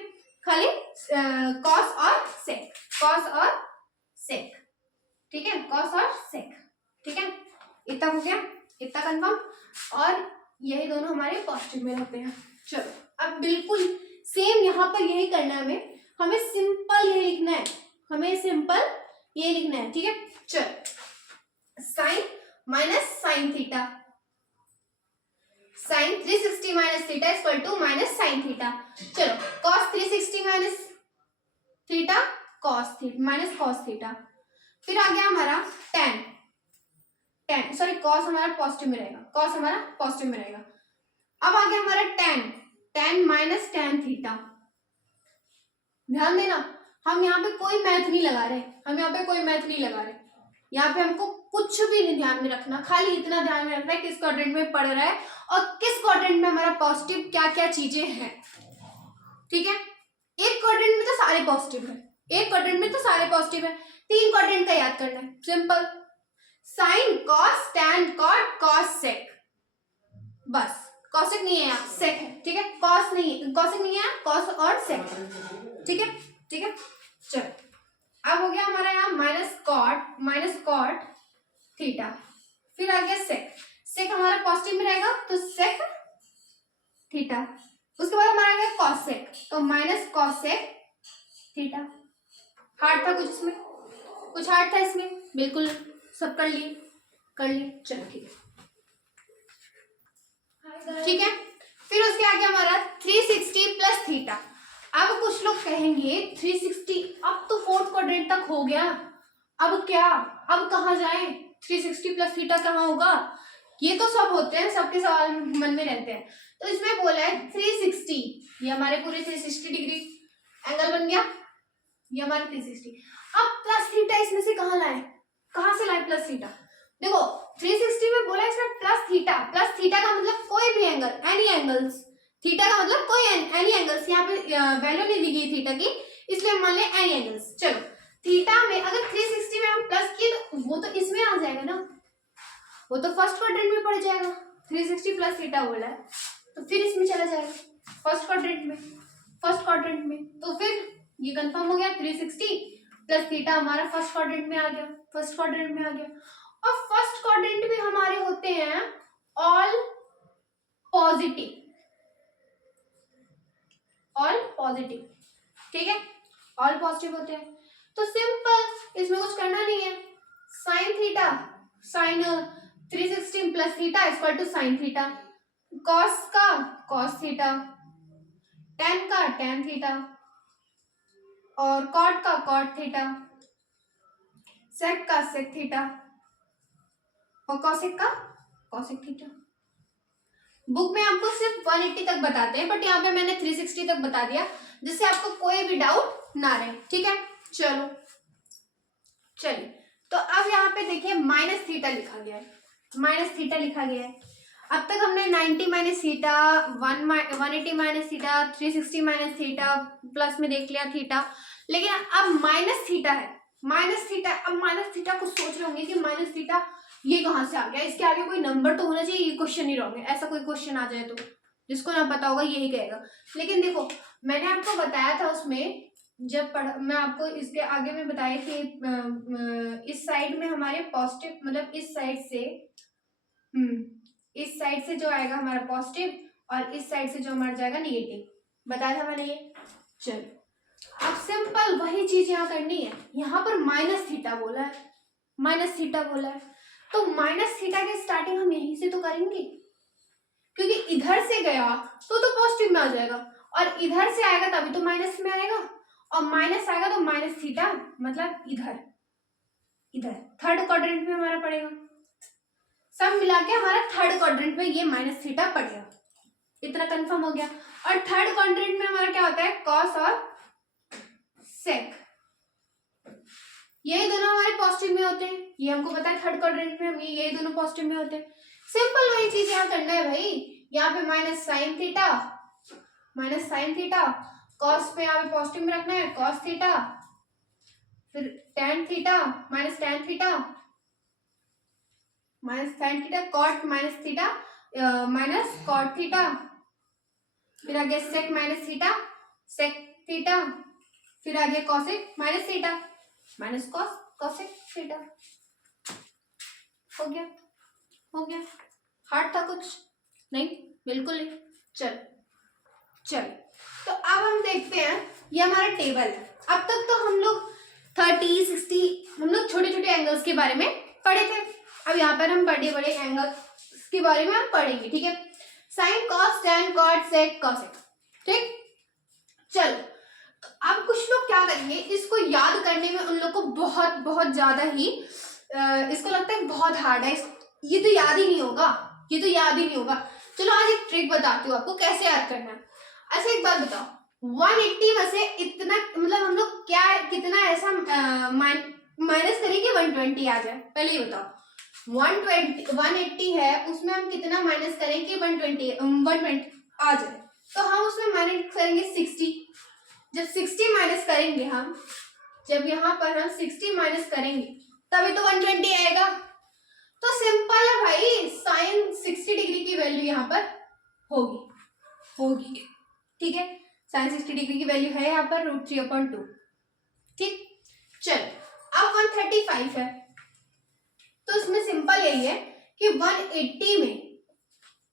खाली कॉस और सेक, कॉस और सेक, ठीक है, कॉस और सेक, ठीक है, इतना हो गया, इतना कंफर्म, और यही दोनों हमारे पॉजिटिव में रहते हैं। चलो अब बिल्कुल सेम यहाँ पर यही करना है, हमें सिंपल यही लिखना है, हमें सिंपल ये लिखना है, ठीक है। चल sine minus sine theta, sine 360 minus theta equal to minus sine theta. चलो cos 360 minus theta cos theta minus cos theta. फिर आ गया हमारा टेन सॉरी कॉस हमारा पॉजिटिव में रहेगा, कॉस हमारा पॉजिटिव में रहेगा। अब आ गया हमारा टेन माइनस टेन थीटा। ध्यान देना हम यहाँ पे कोई मैथ नहीं लगा रहे, यहाँ पे हमको कुछ भी नहीं ध्यान में रखना, खाली इतना ध्यान में रखना है किस क्वाड्रेंट में पढ़ रहा है और किस क्वाड्रेंट में हमारा पॉजिटिव क्या क्या चीजें हैं। ठीक है, एक क्वाड्रेंट में तो सारे पॉजिटिव है, तीन क्वाड्रेंट का याद करना है, सिंपल। Sine cos tan cot cos sec, बस कॉसेक नहीं है यहाँ, सेक है। ठीक है, कॉस नहीं, कॉसेक नहीं है, कॉस और सेक। ठीक है चलो अब हो गया हमारा यहाँ माइनस कॉट थीटा। फिर आ गया सेक हमारा पॉजिटिव में रहेगा तो सेक थीटा। उसके बाद हमारा आ गया कॉसेक, तो माइनस कॉसेक थीटा। हार्ड था कुछ इसमें, कुछ हार्ड था इसमें? बिल्कुल सब कर लिए चलो ठीक है। फिर उसके आगे हमारा 360 प्लस थीटा। अब कुछ लोग कहेंगे 360 अब तो फोर्थ क्वाड्रेंट तक हो गया, अब क्या, अब कहाँ जाए, 360 प्लस थीटा कहाँ होगा? ये तो सब होते हैं, सबके सवाल मन में रहते हैं। तो इसमें बोला है 360, ये हमारे पूरे 360 डिग्री एंगल बन गया, ये हमारे 360। अब प्लस थीटा इसमें से कहाँ लाए, कहाँ से लाए प्लस थीटा? देखो 360 में बोला इसमें प्लस थीटा का मतलब कोई भी एंगल, एनी एंगल्स। थीटा का मतलब कोई एनी एंगल्स, यहाँ पे वैल्यू नहीं दी गई थीटा की, इसलिए मान ले एनी एंगल्स। चलो थीटा में अगर 360 में हम प्लस किए तो वो तो इसमें आ जाएगा ना, वो तो फर्स्ट क्वाड्रेंट में पड़ जाएगा। 360 प्लस थीटा बोला है तो फिर इसमें चला जाएगा फर्स्ट क्वाड्रेंट में। तो फिर ये कंफर्म हो गया 360 प्लस थीटा हमारा फर्स्ट क्वाड्रेंट में आ गया। और फर्स्ट क्वाड्रेंट में हमारे होते हैं ऑल पॉजिटिव, ठीक है, ऑल पॉजिटिव होते हैं। तो सिंपल, इसमें कुछ करना नहीं है। Sine 360 plus theta equal to sine theta, cos का कॉस थीटा, टेन का टेन थीटा और कॉट का कॉट थीटा, सेक का सेक थीटा और कॉसेक का कॉसेक थीटा। बुक में आपको सिर्फ 180 तक बताते हैं, बट यहाँ पे मैंने 360 तक बता दिया जिससे आपको कोई भी डाउट ना रहे। ठीक है, चलिए तो अब यहाँ पे देखिए माइनस थीटा लिखा गया है। अब तक हमने 90 minus theta, 180 minus theta, 360 minus theta, plus में देख लिया थीटा, लेकिन अब माइनस थीटा है। अब माइनस थीटा को सोच रहे होंगे कि माइनस थीटा ये कहाँ से आ गया, इसके आगे कोई नंबर तो होना चाहिए, ये क्वेश्चन ही रॉन्ग है। ऐसा कोई क्वेश्चन आ जाए तो जिसको ना पता होगा यही कहेगा। लेकिन देखो मैंने आपको बताया था उसमें, जब मैं आपको इसके आगे में बताया कि इस साइड में हमारे पॉजिटिव, मतलब इस साइड से जो आएगा हमारा पॉजिटिव और इस साइड से जो हमारा जाएगा निगेटिव, बताया था मैंने ये। चलो अब सिंपल वही चीज यहाँ करनी है। यहाँ पर माइनस थीटा बोला है तो माइनस थीटा की स्टार्टिंग हम यहीं से तो करेंगे, क्योंकि इधर से गया तो पॉजिटिव में आ जाएगा और इधर से आएगा तभी तो माइनस में आएगा, और माइनस आएगा तो माइनस थीटा मतलब इधर थर्ड क्वाड्रेंट में हमारा पड़ेगा। सब मिला के हमारा थर्ड क्वाड्रेंट में ये माइनस थीटा पड़ेगा। इतना कंफर्म हो गया। और थर्ड क्वाड्रेंट में हमारा क्या होता है, कॉस और सेक, ये दोनों हमारे पॉजिटिव में होते हैं। ये हमको पता है थर्ड क्वाड्रेंट में हम ये दोनों पॉजिटिव में होते हैं। सिंपल वही चीज यहाँ करना है भाई। यहाँ पे माइनस साइन थीटा, कॉस पे यहाँ पे पॉजिटिव में रखना है, कॉस थीटा, फिर tan theta minus tan theta minus sine theta, cot minus theta minus cot theta, फिर आगे sec minus theta sec theta, फिर आगे cosec minus theta minus cosec theta. हो गया। हार्ड था कुछ? नहीं, बिल्कुल नहीं। चल तो अब हम देखते हैं, ये हमारा टेबल है। अब तक तो हम लोग 30, 60 हम लोग छोटे छोटे एंगल्स के बारे में पढ़े थे। अब यहाँ पर हम बड़े बड़े एंगल्स के बारे में हम पढ़ेंगे। ठीक है, sine cos tan cot sec cosec, ठीक। चलो अब कुछ लोग क्या करेंगे, इसको याद करने में उन लोग को बहुत बहुत ज्यादा ही इसको लगता है बहुत हार्ड है, ये तो याद ही नहीं होगा, ये तो याद ही नहीं होगा। चलो आज एक ट्रिक बताती हूँ आपको कैसे याद करना है। अच्छा एक बात बताओ, 180 में से इतना मतलब हम लोग क्या कितना ऐसा माइनस करें कि 120 आ जाए, पहले ये बताओ। 180 है, उसमें हम कितना माइनस करें कि 120 आ जाए, तो हम उसमें माइनस करेंगे 60। जब 60 माइनस करेंगे हम, जब यहाँ पर हम 60 माइनस करेंगे तभी तो 120 आएगा। तो सिंपल है भाई, साइन 60 डिग्री की वैल्यू यहाँ पर होगी, ठीक है। साइन 60 डिग्री की वैल्यू है यहाँ पर √3/2, ठीक। चलो अब 135 है, तो इसमें सिंपल यही है कि 180 में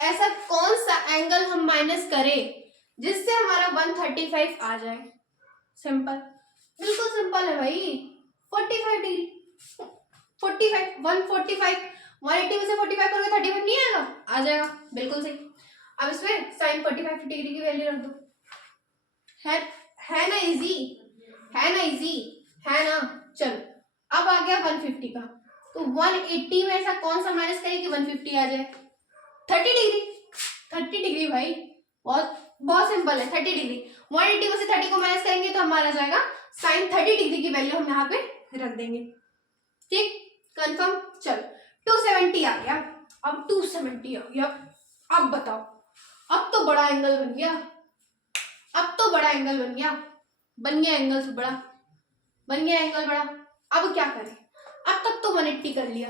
ऐसा कौन सा एंगल हम माइनस करें जिससे हमारा 135 आ जाए। सिंपल, बिल्कुल सिंपल है भाई, 45 डिग्री। 45 145 180 में से 45 करोगे 35 नहीं आएगा, आ जाएगा, बिल्कुल सही। अब इसमें साइन 45 डिग्री की वैल्यू रख दो, है ना इजी, है ना। चलो अब आ गया 150 का, तो 180 में ऐसा कौन सा माइनस करें कि 150 आ जाए। 30 डिग्री भाई, बहुत सिंपल है, 30 डिग्री। 180 में से 30 को माइनस करेंगे तो हमारा जाएगा साइन 30 डिग्री की वैल्यू हम यहाँ पे रख देंगे, ठीक, कंफर्म। चलो 270 आ गया, अब 270 आ गया। अब बताओ, अब तो बड़ा एंगल बन गया, बन गया एंगल बड़ा। अब क्या करें, अब तक तो 180 कर लिया,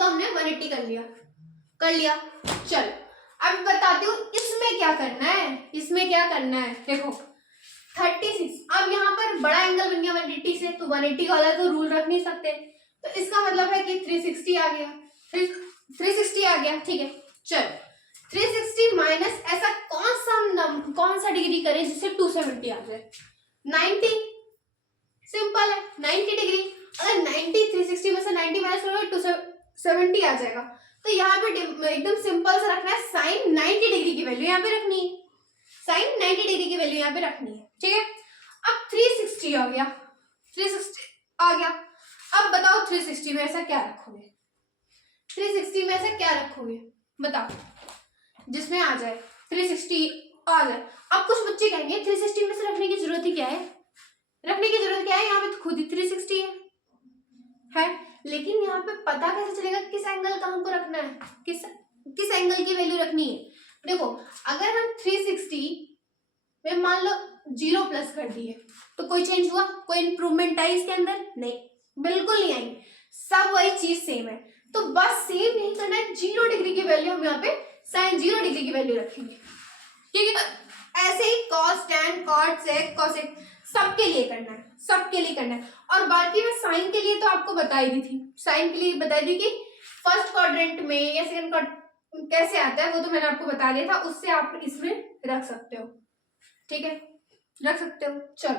हमने 180 कर लिया। चलो अब बताती हूँ इसमें क्या करना है। देखो 36, अब यहाँ पर बड़ा एंगल बन गया 180 से, तो 180 वाला तो रूल रख नहीं सकते, तो इसका मतलब है कि 360 आ गया, 360 आ गया, ठीक है। चलो 360 माइनस ऐसा कौन सा डिग्री करें जिससे 270 आ जाए। 90, सिंपल है, 90 डिग्री। अगर 90 360 में से 90 माइनस करोगे 270 आ जाएगा। तो यहाँ पे एकदम सिंपल सा रखना है, साइन 90 डिग्री की वैल्यू यहाँ पे रखनी है, ठीक है। अब 360 आ गया, अब बताओ 360 में ऐसा क्या रखोगे, बताओ जिसमें आ जाए 360 आ जाए। अब कुछ बच्चे कहेंगे 360 में से रखने की जरूरत ही क्या है, यहाँ पे तो खुद ही 360 है, लेकिन यहाँ पे पता कैसे चलेगा किस एंगल का हमको रखना है, किस एंगल की वैल्यू रखनी है। देखो अगर हम 360 में मान लो 0 प्लस कर दिए तो कोई चेंज हुआ, कोई इंप्रूवमेंट आई इसके अंदर, नहीं, बिल्कुल नहीं आई, सब वही चीज सेम है। तो बस सेम यही करना है, 0 डिग्री की वैल्यू हम यहाँ पे साइन 0 डिग्री की वैल्यू रखेंगे, ठीक है। ऐसे ही cos tan cot sec cosec सबके लिए करना है। और बाकी मैं साइन के लिए तो आपको बता ही दी थी, कि फर्स्ट क्वाड्रेंट में या सेकंड क्वाड्रेंट कैसे आता है, वो तो मैंने आपको बता दिया था, उससे आप इसमें रख सकते हो, ठीक है, चलो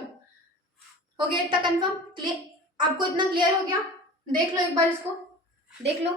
हो गया इतना कंफर्म, क्लियर, आपको इतना क्लियर हो गया। देख लो एक बार इसको, देख लो।